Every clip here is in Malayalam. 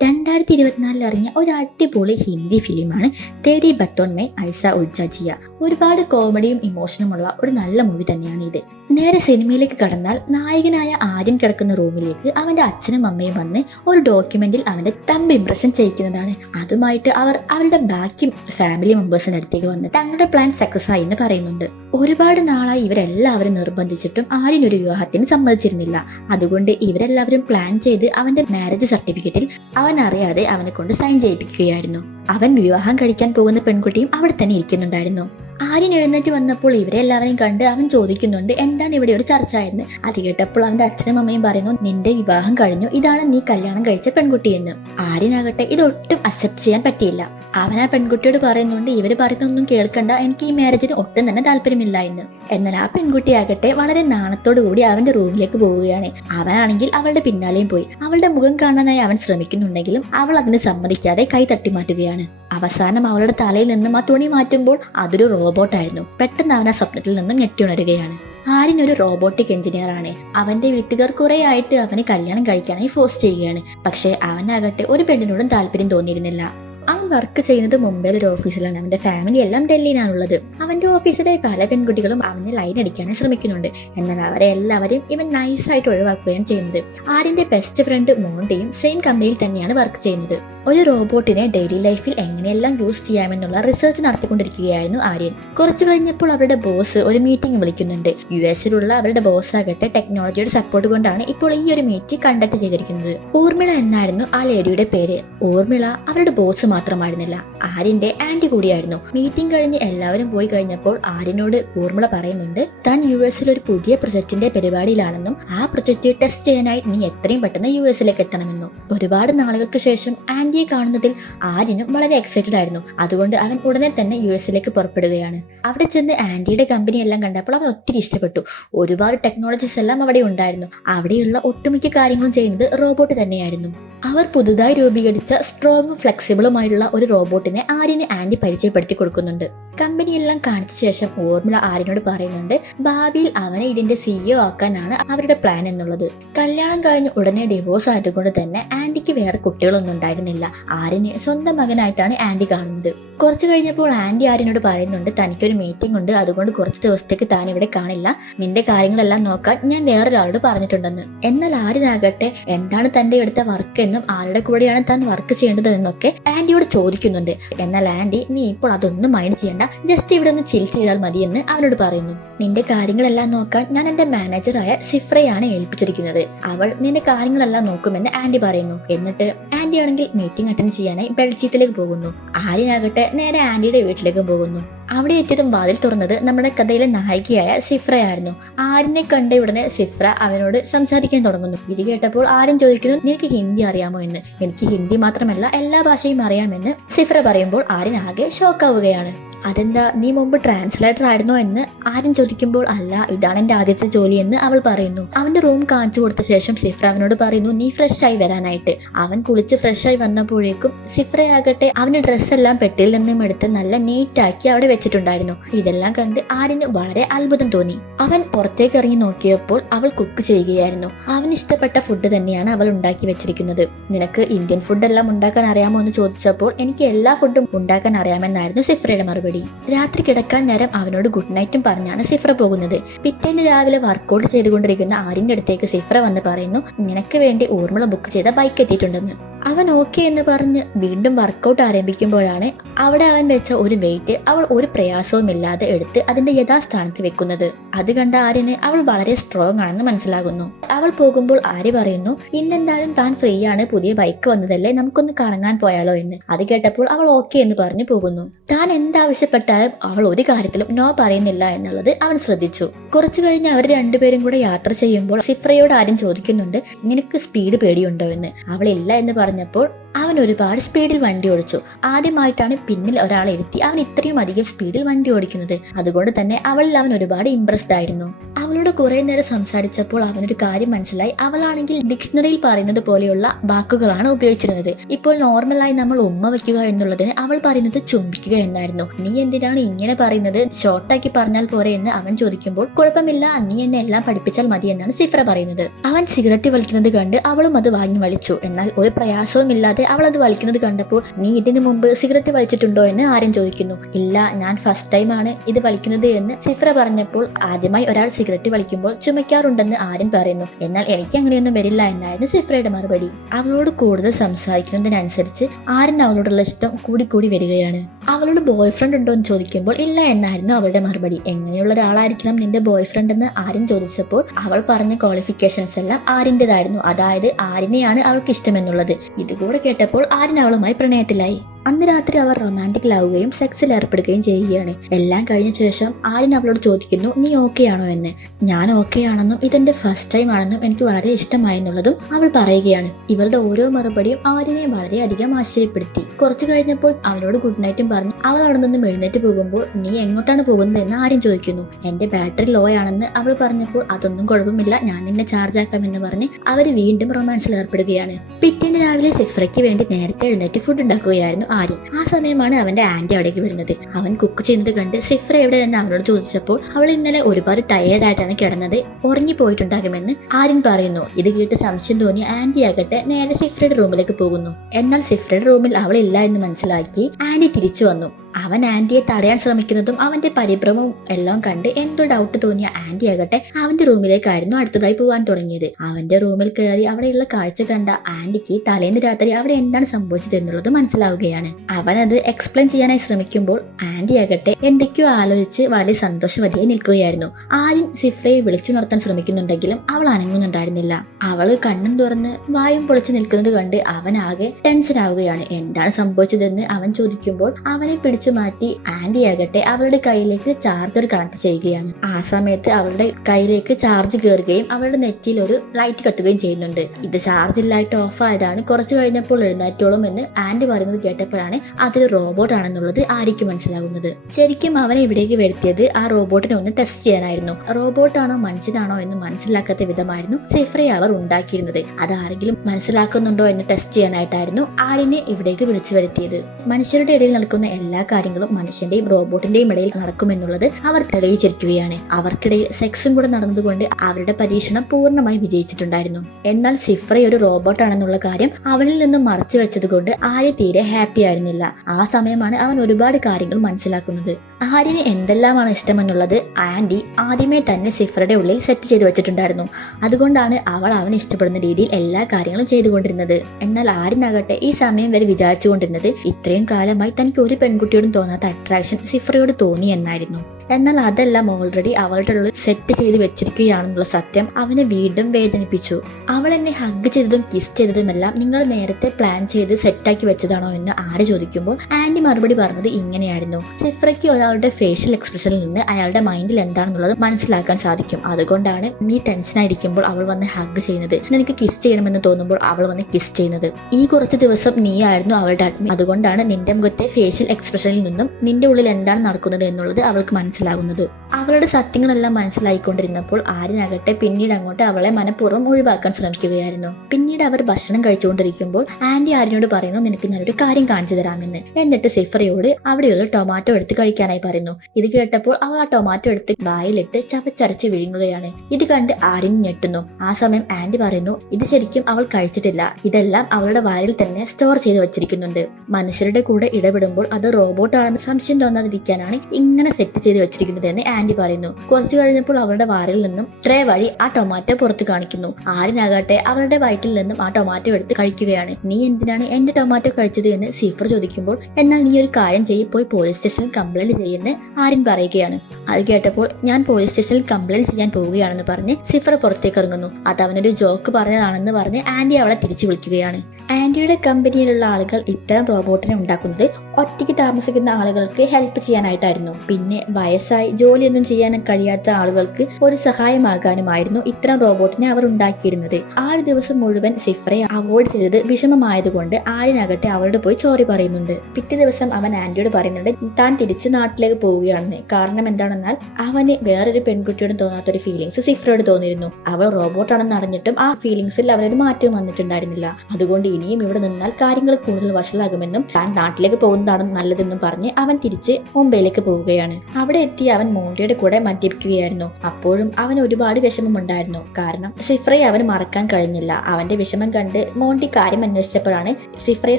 2024 ഇറങ്ങിയ ഒരു അടിപൊളി ഹിന്ദി ഫിലിമാണ് തേരി ബത്തോൺ മേ ഐസ ഉൽജ ജിയ. ഒരുപാട് കോമഡിയും ഇമോഷനുമുള്ള ഒരു നല്ല മൂവി തന്നെയാണ് ഇത്. നേരെ സിനിമയിലേക്ക് കടന്നാൽ നായകനായ ആര്യൻ കിടക്കുന്ന റൂമിലേക്ക് അവന്റെ അച്ഛനും അമ്മയും വന്ന് ഒരു ഡോക്യുമെന്റിൽ അവന്റെ തമ്പ് ഇംപ്രഷൻ ചെയ്യിക്കുന്നതാണ്. അതുമായിട്ട് അവർ അവരുടെ ബാക്കി ഫാമിലി മെമ്പേഴ്സിന്റെ അടുത്തേക്ക് വന്ന് തങ്ങളുടെ പ്ലാൻ സക്സസ് ആയി എന്ന് പറയുന്നുണ്ട്. ഒരുപാട് നാളായി ഇവരെല്ലാവരും നിർബന്ധിച്ചിട്ടും ആര്യൻ ഒരു വിവാഹത്തിന് സമ്മതിച്ചിരുന്നില്ല. അതുകൊണ്ട് ഇവരെല്ലാവരും പ്ലാൻ ചെയ്ത് അവന്റെ മാരേജ് സർട്ടിഫിക്കറ്റിൽ അവൻ അറിയാതെ അവനെ കൊണ്ട് സൈൻ ചെയ്യിപ്പിക്കുകയായിരുന്നു. അവൻ വിവാഹം കഴിക്കാൻ പോകുന്ന പെൺകുട്ടിയും അവിടെ തന്നെ ഇരിക്കുന്നുണ്ടായിരുന്നു. ആര്യൻ എഴുന്നേറ്റ് വന്നപ്പോൾ ഇവരെ എല്ലാവരെയും കണ്ട് അവൻ ചോദിക്കുന്നുണ്ട് എന്താണ് ഇവിടെ ഒരു ചർച്ച എന്ന്. അത് കേട്ടപ്പോൾ അവന്റെ അച്ഛനും അമ്മയും പറയുന്നു, നിന്റെ വിവാഹം കഴിഞ്ഞു, ഇതാണ് നീ കല്യാണം കഴിച്ച പെൺകുട്ടി എന്ന്. ആര്യനാകട്ടെ ഇതൊട്ടും അക്സെപ്റ്റ് ചെയ്യാൻ പറ്റിയില്ല. അവൻ ആ പെൺകുട്ടിയോട് പറയുന്നുണ്ട്, ഇവര് പറയുന്നൊന്നും കേൾക്കണ്ട, എനിക്ക് ഈ മാരേജിന് ഒട്ടും തന്നെ താല്പര്യമില്ല എന്ന്. എന്നാൽ ആ പെൺകുട്ടിയാകട്ടെ വളരെ നാണത്തോടു കൂടി അവന്റെ റൂമിലേക്ക് പോവുകയാണ്. അവനാണെങ്കിൽ അവളുടെ പിന്നാലെയും പോയി. അവളുടെ മുഖം കാണാനായി അവൻ ശ്രമിക്കുന്നുണ്ടെങ്കിലും അവൾ അതിന് സമ്മതിക്കാതെ കൈ തട്ടി മാറ്റുകയാണ്. അവസാനം അവളുടെ തലയിൽ നിന്നും ആ തുണി മാറ്റുമ്പോൾ അതൊരു റോബോട്ടായിരുന്നു. പെട്ടെന്ന് അവൻ ആ സ്വപ്നത്തിൽ നിന്നും ഞെട്ടിയുണരുകയാണ്. ആര്യൻ ഒരു റോബോട്ടിക് എഞ്ചിനീയർ ആണ്. അവന്റെ വീട്ടുകാർ കുറെ ആയിട്ട് അവനെ കല്യാണം കഴിക്കാനായി ഫോഴ്സ് ചെയ്യുകയാണ്. പക്ഷേ അവനാകട്ടെ ഒരു പെണ്ണിനോടും താല്പര്യം തോന്നിയിരുന്നില്ല. അവൻ വർക്ക് ചെയ്യുന്നത് മുംബൈയിൽ ഒരു ഓഫീസിലാണ്. അവന്റെ ഫാമിലി എല്ലാം ഡൽഹിയിലാണുള്ളത്. അവന്റെ ഓഫീസിലെ പല പെൺകുട്ടികളും അവനെ ലൈൻ അടിക്കാനും ശ്രമിക്കുന്നുണ്ട്. എന്നാൽ അവരെ എല്ലാവരും ഇവൻ നൈസായിട്ട് ഒഴിവാക്കുകയാണ് ചെയ്യുന്നത്. ആര്യന്റെ ബെസ്റ്റ് ഫ്രണ്ട് മോണ്ടിയും സെയിം കമ്പനിയിൽ തന്നെയാണ് വർക്ക് ചെയ്യുന്നത്. ഒരു റോബോട്ടിനെ ഡെയിലി ലൈഫിൽ എങ്ങനെയെല്ലാം യൂസ് ചെയ്യാമെന്നുള്ള റിസർച്ച് നടത്തിക്കൊണ്ടിരിക്കുകയായിരുന്നു ആര്യൻ. കുറച്ചു കഴിഞ്ഞപ്പോൾ അവരുടെ ബോസ് ഒരു മീറ്റിംഗ് വിളിക്കുന്നുണ്ട്. US-ലുള്ള അവരുടെ ബോസ് ആകട്ടെ ടെക്നോളജിയുടെ സപ്പോർട്ട് കൊണ്ടാണ് ഇപ്പോൾ ഈ ഒരു മീറ്റിംഗ് കണ്ടക്ട് ചെയ്തിരിക്കുന്നത്. ഊർമിള എന്നായിരുന്നു ആ ലേഡിയുടെ പേര്. ഊർമിള അവരുടെ ബോസ് മാത്രമായിരുന്നില്ല, ആര്യന്റെ ആന്റി കൂടിയായിരുന്നു. മീറ്റിംഗ് കഴിഞ്ഞ് എല്ലാവരും പോയി കഴിഞ്ഞപ്പോൾ ആര്യനോട് ഊർമിള പറയുന്നുണ്ട്, താൻ US-ൽ ഒരു പുതിയ പ്രൊജക്ടിന്റെ പരിപാടിയിലാണെന്നും ആ പ്രൊജക്ട് ടെസ്റ്റ് ചെയ്യാനായി നീ എത്രയും പെട്ടെന്ന് US-ലേക്ക് എത്തണമെന്നും. ഒരുപാട് നാളുകൾക്ക് ശേഷം ആന്റിയെ കാണുന്നതിൽ ആര്യനും വളരെ എക്സൈറ്റഡ് ആയിരുന്നു. അതുകൊണ്ട് അവൻ ഉടനെ തന്നെ US-ലേക്ക് പുറപ്പെടുകയാണ്. അവിടെ ചെന്ന് ആന്റിയുടെ കമ്പനി എല്ലാം കണ്ടപ്പോൾ അവൻ ഒത്തിരി ഇഷ്ടപ്പെട്ടു. ഒരുപാട് ടെക്നോളജീസ് എല്ലാം അവിടെ ഉണ്ടായിരുന്നു. അവിടെയുള്ള ഒട്ടുമിക്ക കാര്യങ്ങളും ചെയ്യുന്നത് റോബോട്ട് തന്നെയായിരുന്നു. അവർ പുതുതായി രൂപീകരിച്ച സ്ട്രോങ്ങും ഫ്ലെക്സിബിളുമായുള്ള ഒരു റോബോട്ടിനെ ആര്യന് ആന്റി പരിചയപ്പെടുത്തി കൊടുക്കുന്നുണ്ട്. കമ്പനിയെല്ലാം കാണിച്ച ശേഷം ഊർമിള ആര്യനോട് പറയുന്നുണ്ട്, ഭാവിയിൽ അവനെ ഇതിന്റെ CEO ആക്കാനാണ് അവരുടെ പ്ലാൻ എന്നുള്ളത്. കല്യാണം കഴിഞ്ഞ് ഉടനെ ഡിവോഴ്സ് ആയതുകൊണ്ട് തന്നെ ആന്റിക്ക് വേറെ കുട്ടികളൊന്നും ഉണ്ടായിരുന്നില്ല. ആര്യനെ സ്വന്തം മകനായിട്ടാണ് ആന്റി കാണുന്നത്. കുറച്ചു കഴിഞ്ഞപ്പോൾ ആന്റി ആര്യനോട് പറയുന്നുണ്ട്, തനിക്കൊരു മീറ്റിംഗ് ഉണ്ട്, അതുകൊണ്ട് കുറച്ച് ദിവസത്തേക്ക് താൻ ഇവിടെ കാണില്ല, നിന്റെ കാര്യങ്ങളെല്ലാം നോക്കാൻ ഞാൻ വേറൊരാളോട് പറഞ്ഞിട്ടുണ്ടെന്ന്. എന്നാൽ ആര്യനാകട്ടെ എന്താണ് തന്റെ ഇവിടുത്തെ വർക്ക് എന്നും ആരുടെ കൂടെയാണ് താൻ വർക്ക് ചെയ്യേണ്ടതെന്നൊക്കെ ആന്റിയോട് ചോദിക്കുന്നുണ്ട്. എന്നാൽ ആന്റി, നീ ഇപ്പോൾ അതൊന്നും മൈൻഡ് ചെയ്യണ്ട, ജസ്റ്റ് ഇവിടെ ഒന്ന് ചിൽ ചെയ്താൽ മതി എന്ന് അവനോട് പറയുന്നു. നിന്റെ കാര്യങ്ങളെല്ലാം നോക്കാൻ ഞാൻ എന്റെ മാനേജറായ സിഫ്രയാണ് ഏൽപ്പിച്ചിരിക്കുന്നത്. അവൾ നിന്റെ കാര്യങ്ങളെല്ലാം നോക്കുമെന്ന് ആന്റി പറയുന്നു. എന്നിട്ട് ആന്റി ആണെങ്കിൽ മീറ്റിംഗ് അറ്റൻഡ് ചെയ്യാനായി ബെൽജിയത്തിലേക്ക് പോകുന്നു. ആര്യനാകട്ടെ നേരെ ആന്റിയുടെ വീട്ടിലേക്ക് പോകുന്നു. അവിടെ എത്തിയതും വാതിൽ തുറന്നത് നമ്മുടെ കഥയിലെ നായികയായ സിഫ്രയായിരുന്നു. ആര്യനെ കണ്ട ഉടനെ സിഫ്ര അവനോട് സംസാരിക്കാൻ തുടങ്ങുന്നു. ഇത് കേട്ടപ്പോൾ ആര്യൻ ചോദിക്കുന്നു, നിനക്ക് ഹിന്ദി അറിയാമോ എന്ന്. എനിക്ക് ഹിന്ദി മാത്രമല്ല എല്ലാ ഭാഷയും അറിയാമെന്ന് സിഫ്ര പറയുമ്പോൾ ആര്യൻ ആകെ ഷോക്കാവുകയാണ്. അതെന്താ, നീ മുമ്പ് ട്രാൻസ്ലേറ്റർ ആയിരുന്നോ എന്ന് ആര്യൻ ചോദിക്കുമ്പോൾ, അല്ല, ഇതാണ് എന്റെ ആദ്യത്തെ ജോലി എന്ന് അവൾ പറയുന്നു. അവന്റെ റൂം കാണിച്ചു കൊടുത്ത ശേഷം സിഫ്ര അവനോട് പറയുന്നു, നീ ഫ്രഷ് ആയി വരാനായിട്ട്. അവൻ കുളിച്ച് ഫ്രഷ് ആയി വന്നപ്പോഴേക്കും സിഫ്രയാകട്ടെ അവന്റെ ഡ്രസ്സെല്ലാം പെട്ടിയിൽ നിന്നും എടുത്ത് നല്ല നീറ്റാക്കി അവിടെ വെച്ചിട്ടുണ്ടായിരുന്നു. ഇതെല്ലാം കണ്ട് ആര്യന് വളരെ അത്ഭുതം തോന്നി. അവൻ പുറത്തേക്ക് ഇറങ്ങി നോക്കിയപ്പോൾ അവൾ കുക്ക് ചെയ്യുകയായിരുന്നു. അവന് ഇഷ്ടപ്പെട്ട ഫുഡ് തന്നെയാണ് അവൾ ഉണ്ടാക്കി വെച്ചിരിക്കുന്നത്. നിനക്ക് ഇന്ത്യൻ ഫുഡെല്ലാം ഉണ്ടാക്കാൻ അറിയാമോ എന്ന് ചോദിച്ചപ്പോൾ, എനിക്ക് എല്ലാ ഫുഡും ഉണ്ടാക്കാൻ അറിയാമെന്നായിരുന്നു സിഫ്രയുടെ മറുപടി. രാത്രി കിടക്കാൻ നേരം അവനോട് ഗുഡ് നൈറ്റും പറഞ്ഞാണ് സിഫ്ര പോകുന്നത്. പിറ്റേന്ന് രാവിലെ വർക്കൗട്ട് ചെയ്തുകൊണ്ടിരിക്കുന്ന ആര്യന്റെ അടുത്തേക്ക് സിഫ്ര വന്ന് പറയുന്നു, നിനക്ക് വേണ്ടി ഊർമിള ബുക്ക് ചെയ്ത ബൈക്ക് എത്തിയിട്ടുണ്ടെന്ന്. അവൻ ഓക്കെ എന്ന് പറഞ്ഞ് വീണ്ടും വർക്കൗട്ട് ആരംഭിക്കുമ്പോഴാണ് അവിടെ അവൻ വെച്ച ഒരു വെയിറ്റ് അവൾ ഒരു പ്രയാസവും ഇല്ലാതെ എടുത്ത് അതിന്റെ യഥാസ്ഥാനത്ത് വെക്കുന്നത്. അത് കണ്ട ആര്യന് അവൾ വളരെ സ്ട്രോങ് ആണെന്ന് മനസ്സിലാകുന്നു. അവൾ പോകുമ്പോൾ ആര്യ പറയുന്നു, ഇന്നെന്തായാലും താൻ ഫ്രീ ആണ്, പുതിയ ബൈക്ക് വന്നതല്ലേ, നമുക്കൊന്ന് കറങ്ങാൻ പോയാലോ എന്ന്. അത് കേട്ടപ്പോൾ അവൾ ഓക്കെ എന്ന് പറഞ്ഞു പോകുന്നു. താൻ എന്താവശ്യപ്പെട്ടാലും അവൾ ഒരു കാര്യത്തിലും നോ പറയുന്നില്ല എന്നുള്ളത് അവൻ ശ്രദ്ധിച്ചു. കുറച്ചു കഴിഞ്ഞ് അവർ രണ്ടുപേരും കൂടെ യാത്ര ചെയ്യുമ്പോൾ സിഫ്രയോട് ആര്യൻ ചോദിക്കുന്നുണ്ട്, നിനക്ക് സ്പീഡ് പേടിയുണ്ടോ എന്ന്. അവൾ ഇല്ല എന്ന് പറഞ്ഞപ്പോൾ അവൻ ഒരുപാട് സ്പീഡിൽ വണ്ടി ഓടിച്ചു. ആദ്യമായിട്ടാണ് പിന്നിൽ ഒരാളെ ഇരുത്തി അവൻ ഇത്രയും അധികം സ്പീഡിൽ വണ്ടി ഓടിക്കുന്നത്. അതുകൊണ്ട് തന്നെ അവളിൽ അവൻ ഒരുപാട് ഇംപ്രസ്ഡ് ആയിരുന്നു. അവളോട് കുറെ നേരം സംസാരിച്ചപ്പോൾ അവനൊരു കാര്യം മനസ്സിലായി. അവളാണെങ്കിൽ ഡിക്ഷണറിയിൽ പറയുന്നത് പോലെയുള്ള വാക്കുകളാണ് ഉപയോഗിച്ചിരുന്നത്. ഇപ്പോൾ നോർമലായി നമ്മൾ ഉമ്മ വയ്ക്കുക എന്നുള്ളതിന് അവൾ പറയുന്നത് ചുംബിക്കുക എന്നായിരുന്നു. നീ എന്തിനാണ് ഇങ്ങനെ പറയുന്നത്, ഷോർട്ടാക്കി പറഞ്ഞാൽ പോരെ എന്ന് അവൻ ചോദിക്കുമ്പോൾ, കുഴപ്പമില്ല, നീ എന്നെ എല്ലാം പഠിപ്പിച്ചാൽ മതി എന്നാണ് സിഫ്ര പറയുന്നത്. അവൻ സിഗരറ്റ് വലിക്കുന്നത് കണ്ട് അവളും അത് വാങ്ങി വലിച്ചു. എന്നാൽ ഒരു പ്രയാസവും ഇല്ലാതെ അവൾ അത് വലിക്കുന്നത് കണ്ടപ്പോൾ നീ ഇതിനു മുമ്പ് സിഗരറ്റ് വലിച്ചിട്ടുണ്ടോ എന്ന് ആര്യൻ ചോദിക്കുന്നു. ഇല്ല, ഞാൻ ഫസ്റ്റ് ടൈം ആണ് ഇത് വലിക്കുന്നത് എന്ന് സിഫ്ര പറഞ്ഞപ്പോൾ ആദ്യമായി ഒരാൾ സിഗരറ്റ് വലിക്കുമ്പോൾ ചുമയ്ക്കാറുണ്ടെന്ന് ആര്യൻ പറയുന്നു. എന്നാൽ എനിക്ക് അങ്ങനെയൊന്നും വരില്ല എന്നായിരുന്നു സിഫ്രയുടെ മറുപടി. അവളോട് കൂടുതൽ സംസാരിക്കുന്നതിനനുസരിച്ച് ആര്യൻ അവളോടുള്ള ഇഷ്ടം കൂടി വരികയാണ്. അവളോട് ബോയ് ഫ്രണ്ട് ഉണ്ടോ എന്ന് ചോദിക്കുമ്പോൾ ഇല്ല എന്നായിരുന്നു അവളുടെ മറുപടി. എങ്ങനെയുള്ള ഒരാളായിരിക്കണം നിന്റെ ബോയ് ഫ്രണ്ട് എന്ന് ആര്യൻ ചോദിച്ചപ്പോൾ അവൾ പറഞ്ഞ ക്വാളിഫിക്കേഷൻസ് എല്ലാം ആര്യൻ്റെതായിരുന്നു. അതായത് ആര്യനെയാണ് അവൾക്ക് ഇഷ്ടമെന്നുള്ളത്. ഇതുകൂടെ കേട്ടപ്പോൾ ആര്യൻ അവളുമായി പ്രണയത്തിലായി. അന്ന് രാത്രി അവർ റൊമാൻറ്റിക്കിലാവുകയും സെക്സിൽ ഏർപ്പെടുകയും ചെയ്യുകയാണ്. എല്ലാം കഴിഞ്ഞ ശേഷം ആര്യൻ അവളോട് ചോദിക്കുന്നു, നീ ഓക്കെ ആണോ എന്ന്. ഞാൻ ഓക്കെ ആണെന്നും ഇതെന്റെ ഫസ്റ്റ് ടൈം ആണെന്നും എനിക്ക് വളരെ ഇഷ്ടമായെന്നുള്ളതും അവൾ പറയുകയാണ്. ഇവളുടെ ഓരോ മറുപടിയും ആര്യനെ വളരെയധികം ആശ്ചര്യപ്പെടുത്തി. കുറച്ചു കഴിഞ്ഞപ്പോൾ അവളോട് ഗുഡ് നൈറ്റും പറഞ്ഞ് അവൾ അവിടെ നിന്നും എഴുന്നേറ്റ് പോകുമ്പോൾ നീ എങ്ങോട്ടാണ് പോകുന്നത് എന്ന് ആര്യൻ ചോദിക്കുന്നു. എന്റെ ബാറ്ററി ലോ ആണെന്ന് അവൾ പറഞ്ഞപ്പോൾ അതൊന്നും കുഴപ്പമില്ല, ഞാൻ നിന്നെ ചാർജ് ആക്കാമെന്ന് പറഞ്ഞ് അവർ വീണ്ടും റൊമാൻസിൽ ഏർപ്പെടുകയാണ്. പിറ്റേന്ന് രാവിലെ സിഫ്രയ്ക്ക് വേണ്ടി നേരത്തെ എഴുന്നേറ്റ് ഫുഡ് ഉണ്ടാക്കുകയായിരുന്നു ആര്യൻ. ആ സമയമാണ് അവന്റെ ആന്റി അവിടേക്ക് വരുന്നത്. അവൻ കുക്ക് ചെയ്യുന്നത് കണ്ട് സിഫ്ര എവിടെ എന്ന് അവനോട് ചോദിച്ചപ്പോൾ അവൾ ഇന്നലെ ഒരുപാട് ടയേർഡായിട്ടാണ് കിടന്നത്, ഉറങ്ങി പോയിട്ടുണ്ടാകുമെന്ന് ആര്യൻ പറയുന്നു. ഇത് കേട്ട് സംശയം തോന്നി ആന്റി ആകട്ടെ നേരെ സിഫ്രയുടെ റൂമിലേക്ക് പോകുന്നു. എന്നാൽ സിഫ്രയുടെ റൂമിൽ അവൾ ഇല്ല എന്ന് മനസ്സിലാക്കി ആന്റി തിരിച്ചു വന്നു. അവൻ ആന്റിയെ തടയാൻ ശ്രമിക്കുന്നതും അവന്റെ പരിഭ്രമവും എല്ലാം കണ്ട് എന്തോ ഡൗട്ട് തോന്നിയ ആന്റി ആകട്ടെ അവന്റെ റൂമിലേക്കായിരുന്നു അടുത്തതായി പോകാൻ തുടങ്ങിയത്. അവന്റെ റൂമിൽ കയറി അവിടെയുള്ള കാഴ്ച കണ്ട ആന്റിക്ക് തലേന്ന് രാത്രി അവിടെ എന്താണ് സംഭവിച്ചത് എന്നുള്ളത് മനസ്സിലാവുകയാണ്. അവനത് എക്സ്പ്ലെയിൻ ചെയ്യാനായി ശ്രമിക്കുമ്പോൾ ആന്റി ആകട്ടെ എന്തൊക്കെയോ ആലോചിച്ച് വളരെ സന്തോഷവതിയായി നിൽക്കുകയായിരുന്നു. ആര്യൻ സിഫ്രയെ വിളിച്ചുണർത്താൻ ശ്രമിക്കുന്നുണ്ടെങ്കിലും അവൾ അനങ്ങുന്നുണ്ടായിരുന്നില്ല. അവള് കണ്ണും തുറന്ന് വായും പൊളിച്ചു നിൽക്കുന്നത് കണ്ട് അവൻ ആകെ ടെൻഷൻ ആവുകയാണ്. എന്താണ് സംഭവിച്ചതെന്ന് അവൻ ചോദിക്കുമ്പോൾ അവനെ പിടിച്ചു മാറ്റി ആന്റി ആകട്ടെ അവളുടെ കയ്യിലേക്ക് ചാർജർ കണക്ട് ചെയ്യുകയാണ്. ആ സമയത്ത് അവളുടെ കയ്യിലേക്ക് ചാർജ് കയറുകയും അവളുടെ നെറ്റിയിൽ ഒരു ലൈറ്റ് കത്തുകയും ചെയ്യുന്നുണ്ട്. ഇത് ചാർജ് ഇല്ലായിട്ട് ഓഫ് ആയതാണ്, കുറച്ച് കഴിഞ്ഞപ്പോൾ എഴുന്നേറ്റോളും എന്ന് ആന്റി പറയുന്നത് കേട്ടപ്പോഴാണ് അതൊരു റോബോട്ട് ആണെന്നുള്ളത് ആര്യയ്ക്ക് മനസ്സിലാകുന്നത്. ശരിക്കും അവനെ ഇവിടേക്ക് വരുത്തിയത് ആ റോബോട്ടിനെ ഒന്ന് ടെസ്റ്റ് ചെയ്യാനായിരുന്നു. റോബോട്ടാണോ മനുഷ്യനാണോ എന്ന് മനസ്സിലാക്കാത്ത വിധമായിരുന്നു സിഫ്രയെ അവർ ഉണ്ടാക്കിയിരുന്നത്. അത് ആരെങ്കിലും മനസ്സിലാക്കുന്നുണ്ടോ എന്ന് ടെസ്റ്റ് ചെയ്യാനായിട്ടായിരുന്നു ആര്യനെ ഇവിടേക്ക് വിളിച്ചു വരുത്തിയത്. മനുഷ്യരുടെ ഇടയിൽ നടക്കുന്ന എല്ലാ കാര്യങ്ങളും മനുഷ്യന്റെയും റോബോട്ടിന്റെയും ഇടയിൽ നടക്കുമെന്നുള്ളത് അവർ തെളിയിച്ചിരിക്കുകയാണ്. അവർക്കിടയിൽ സെക്സും കൂടെ നടന്നതുകൊണ്ട് അവരുടെ പരീക്ഷണം പൂർണ്ണമായി വിജയിച്ചിട്ടുണ്ടായിരുന്നു. എന്നാൽ സിഫ്ര ഒരു റോബോട്ടാണെന്നുള്ള കാര്യം അവനിൽ നിന്നും മറച്ചു വെച്ചത് കൊണ്ട് ആര്യ തീരെ ഹാപ്പി ആയിരുന്നില്ല. ആ സമയമാണ് അവൻ ഒരുപാട് കാര്യങ്ങൾ മനസ്സിലാക്കുന്നത്. ആര്യന് എന്തെല്ലാമാണ് ഇഷ്ടമെന്നുള്ളത് ആന്റി ആദ്യമേ തന്നെ സിഫ്രയുടെ ഉള്ളിൽ സെറ്റ് ചെയ്ത് വെച്ചിട്ടുണ്ടായിരുന്നു. അതുകൊണ്ടാണ് അവൾ അവന് ഇഷ്ടപ്പെടുന്ന രീതിയിൽ എല്ലാ കാര്യങ്ങളും ചെയ്തുകൊണ്ടിരുന്നത്. എന്നാൽ ആര്യനാകട്ടെ ഈ സമയം വരെ വിചാരിച്ചുകൊണ്ടിരുന്നത് ഇത്രയും കാലമായി തനിക്ക് ഒരു പെൺകുട്ടിയോടും തോന്നാത്ത അട്രാക്ഷൻ സിഫ്രയോട് തോന്നി എന്നായിരുന്നു. എന്നാൽ അതെല്ലാം ഓൾറെഡി അവളുടെ ഉള്ളിൽ സെറ്റ് ചെയ്ത് വെച്ചിരിക്കുകയാണെന്നുള്ള സത്യം അവനെ വീണ്ടും വേദനിപ്പിച്ചു. അവൾ എന്നെ ഹഗ് ചെയ്തതും കിസ് ചെയ്തതുമെല്ലാം നിങ്ങൾ നേരത്തെ പ്ലാൻ ചെയ്ത് സെറ്റാക്കി വെച്ചതാണോ എന്ന് ആര്യ ചോദിക്കുമ്പോൾ ആന്റി മറുപടി പറഞ്ഞത് ഇങ്ങനെയായിരുന്നു. സിഫ്രയ്ക്ക് ഒരാളുടെ ഫേഷ്യൽ എക്സ്പ്രഷനിൽ നിന്ന് അയാളുടെ മൈൻഡിൽ എന്താണെന്നുള്ളത് മനസ്സിലാക്കാൻ സാധിക്കും. അതുകൊണ്ടാണ് നീ ടെൻഷനായിരിക്കുമ്പോൾ അവൾ വന്ന് ഹഗ് ചെയ്യുന്നത്, നിനക്ക് കിസ് ചെയ്യണമെന്ന് തോന്നുമ്പോൾ അവൾ വന്ന് കിസ് ചെയ്യുന്നത്. ഈ കുറച്ച് ദിവസം നീ ആയിരുന്നു അവളുടെ അഡ്മിൻ. അതുകൊണ്ടാണ് നിന്റെ മുഖത്തെ ഫേഷ്യൽ എക്സ്പ്രഷനിൽ നിന്നും നിന്റെ ഉള്ളിൽ എന്താണ് നടക്കുന്നത് എന്നുള്ളത് അവൾക്ക് മനസ്സിലാകുന്നത്. അവളുടെ സത്യങ്ങളെല്ലാം മനസ്സിലായിക്കൊണ്ടിരുന്നപ്പോൾ ആര്യനാകട്ടെ പിന്നീട് അങ്ങോട്ട് അവളെ മനഃപൂർവ്വം ഒഴിവാക്കാൻ ശ്രമിക്കുകയായിരുന്നു. പിന്നീട് അവർ ഭക്ഷണം കഴിച്ചുകൊണ്ടിരിക്കുമ്പോൾ ആന്റി ആര്യനോട് പറയുന്നു, നിനക്ക് ഞാനൊരു കാര്യം കാണിച്ചു തരാമെന്ന്. എന്നിട്ട് സിഫ്രയോട് അവിടെയുള്ള ടൊമാറ്റോ എടുത്ത് കഴിക്കാനായി പറയുന്നു. ഇത് കേട്ടപ്പോൾ അവൾ ആ ടൊമാറ്റോ എടുത്ത് വായിലിട്ട് ചവച്ചരച്ച് വിഴുങ്ങുകയാണ്. ഇത് കണ്ട് ആര്യൻ ഞെട്ടുന്നു. ആ സമയം ആന്റി പറയുന്നു, ഇത് ശരിക്കും അവൾ കഴിച്ചിട്ടില്ല, ഇതെല്ലാം അവളുടെ വായിൽ തന്നെ സ്റ്റോർ ചെയ്ത് വെച്ചിരിക്കുന്നുണ്ട്. മനുഷ്യരുടെ കൂടെ ഇടപെടുമ്പോൾ അത് റോബോട്ടാണെന്ന് സംശയം തോന്നാതിരിക്കാനാണ് ഇങ്ങനെ സെറ്റ് ചെയ്ത് വെച്ചിരിക്കുന്നത് എന്ന് ആന്റി പറയുന്നു. കുറച്ചു കഴിഞ്ഞപ്പോൾ അവളുടെ വാരിൽ നിന്നും ട്രേ വഴി ആ ടൊമാറ്റോ പുറത്ത് കാണിക്കുന്നു. ആര്യനാകട്ടെ അവളുടെ വയറ്റിൽ നിന്നും ആ ടൊമാറ്റോ എടുത്ത് കഴിക്കുകയാണ്. നീ എന്തിനാണ് എന്റെ ടൊമാറ്റോ കഴിച്ചത് എന്ന് സിഫ്ര ചോദിക്കുമ്പോൾ എന്നാൽ നീ ഒരു കാര്യം ചെയ്യ്, പോയി പോലീസ് സ്റ്റേഷനിൽ കംപ്ലൈന്റ് ചെയ്യുന്ന ആര്യൻ പറയുകയാണ്. അത് കേട്ടപ്പോൾ ഞാൻ പോലീസ് സ്റ്റേഷനിൽ കംപ്ലൈന്റ് ചെയ്യാൻ പോവുകയാണെന്ന് പറഞ്ഞ് സിഫ്ര പുറത്തേക്ക് ഇറങ്ങുന്നു. അത് അവനൊരു ജോക്ക് പറഞ്ഞതാണെന്ന് പറഞ്ഞ് ആന്റി അവളെ തിരിച്ചു വിളിക്കുകയാണ്. ആന്റിയുടെ കമ്പനിയിലുള്ള ആളുകൾ ഇത്തരം റോബോട്ടിനെ ഉണ്ടാക്കുന്നത് ഒറ്റയ്ക്ക് താമസിക്കുന്ന ആളുകൾക്ക് ഹെൽപ്പ് ചെയ്യാനായിട്ടായിരുന്നു. പിന്നെ വയസ്സായി ജോലിയൊന്നും ചെയ്യാൻ കഴിയാത്ത ആളുകൾക്ക് ഒരു സഹായമാകാനുമായിരുന്നു ഇത്തരം റോബോട്ടിനെ അവർ ഉണ്ടാക്കിയിരുന്നത്. ആ ഒരു ദിവസം മുഴുവൻ സിഫ്രയെ അവോയ്ഡ് ചെയ്തത് വിഷമമായതുകൊണ്ട് ആര്യനാകട്ടെ അവളോട് പോയി സോറി പറയുന്നുണ്ട്. പിറ്റേ ദിവസം അവൻ ആന്റിയോട് പറയുന്നുണ്ട് താൻ തിരിച്ച് നാട്ടിലേക്ക് പോവുകയാണെന്ന്. കാരണം എന്താണെന്നാൽ അവന് വേറൊരു പെൺകുട്ടിയോട് തോന്നാത്തൊരു ഫീലിങ്സ് സിഫ്രയോട് തോന്നിയിരുന്നു. അവൾ റോബോട്ടാണെന്ന് അറിഞ്ഞിട്ടും ആ ഫീലിങ്സിൽ അവരൊരു മാറ്റം വന്നിട്ടുണ്ടായിരുന്നില്ല. അതുകൊണ്ട് ഇനിയും ഇവിടെ നിന്നാൽ കാര്യങ്ങൾ കൂടുതൽ വഷളാകുമെന്നും താൻ നാട്ടിലേക്ക് പോകുന്നതാണ് നല്ലതെന്നും പറഞ്ഞ് അവൻ തിരിച്ച് മുംബൈയിലേക്ക് പോവുകയാണ്. അവിടെ എത്തി അവൻ മോണ്ടിയുടെ കൂടെ മദ്യപിക്കുകയായിരുന്നു. അപ്പോഴും അവൻ ഒരുപാട് വിഷമമുണ്ടായിരുന്നു. കാരണം സിഫ്രയെ അവന് മറക്കാൻ കഴിഞ്ഞില്ല. അവന്റെ വിഷമം കണ്ട് മോണ്ടി കാര്യം അന്വേഷിച്ചപ്പോഴാണ് സിഫ്രയെ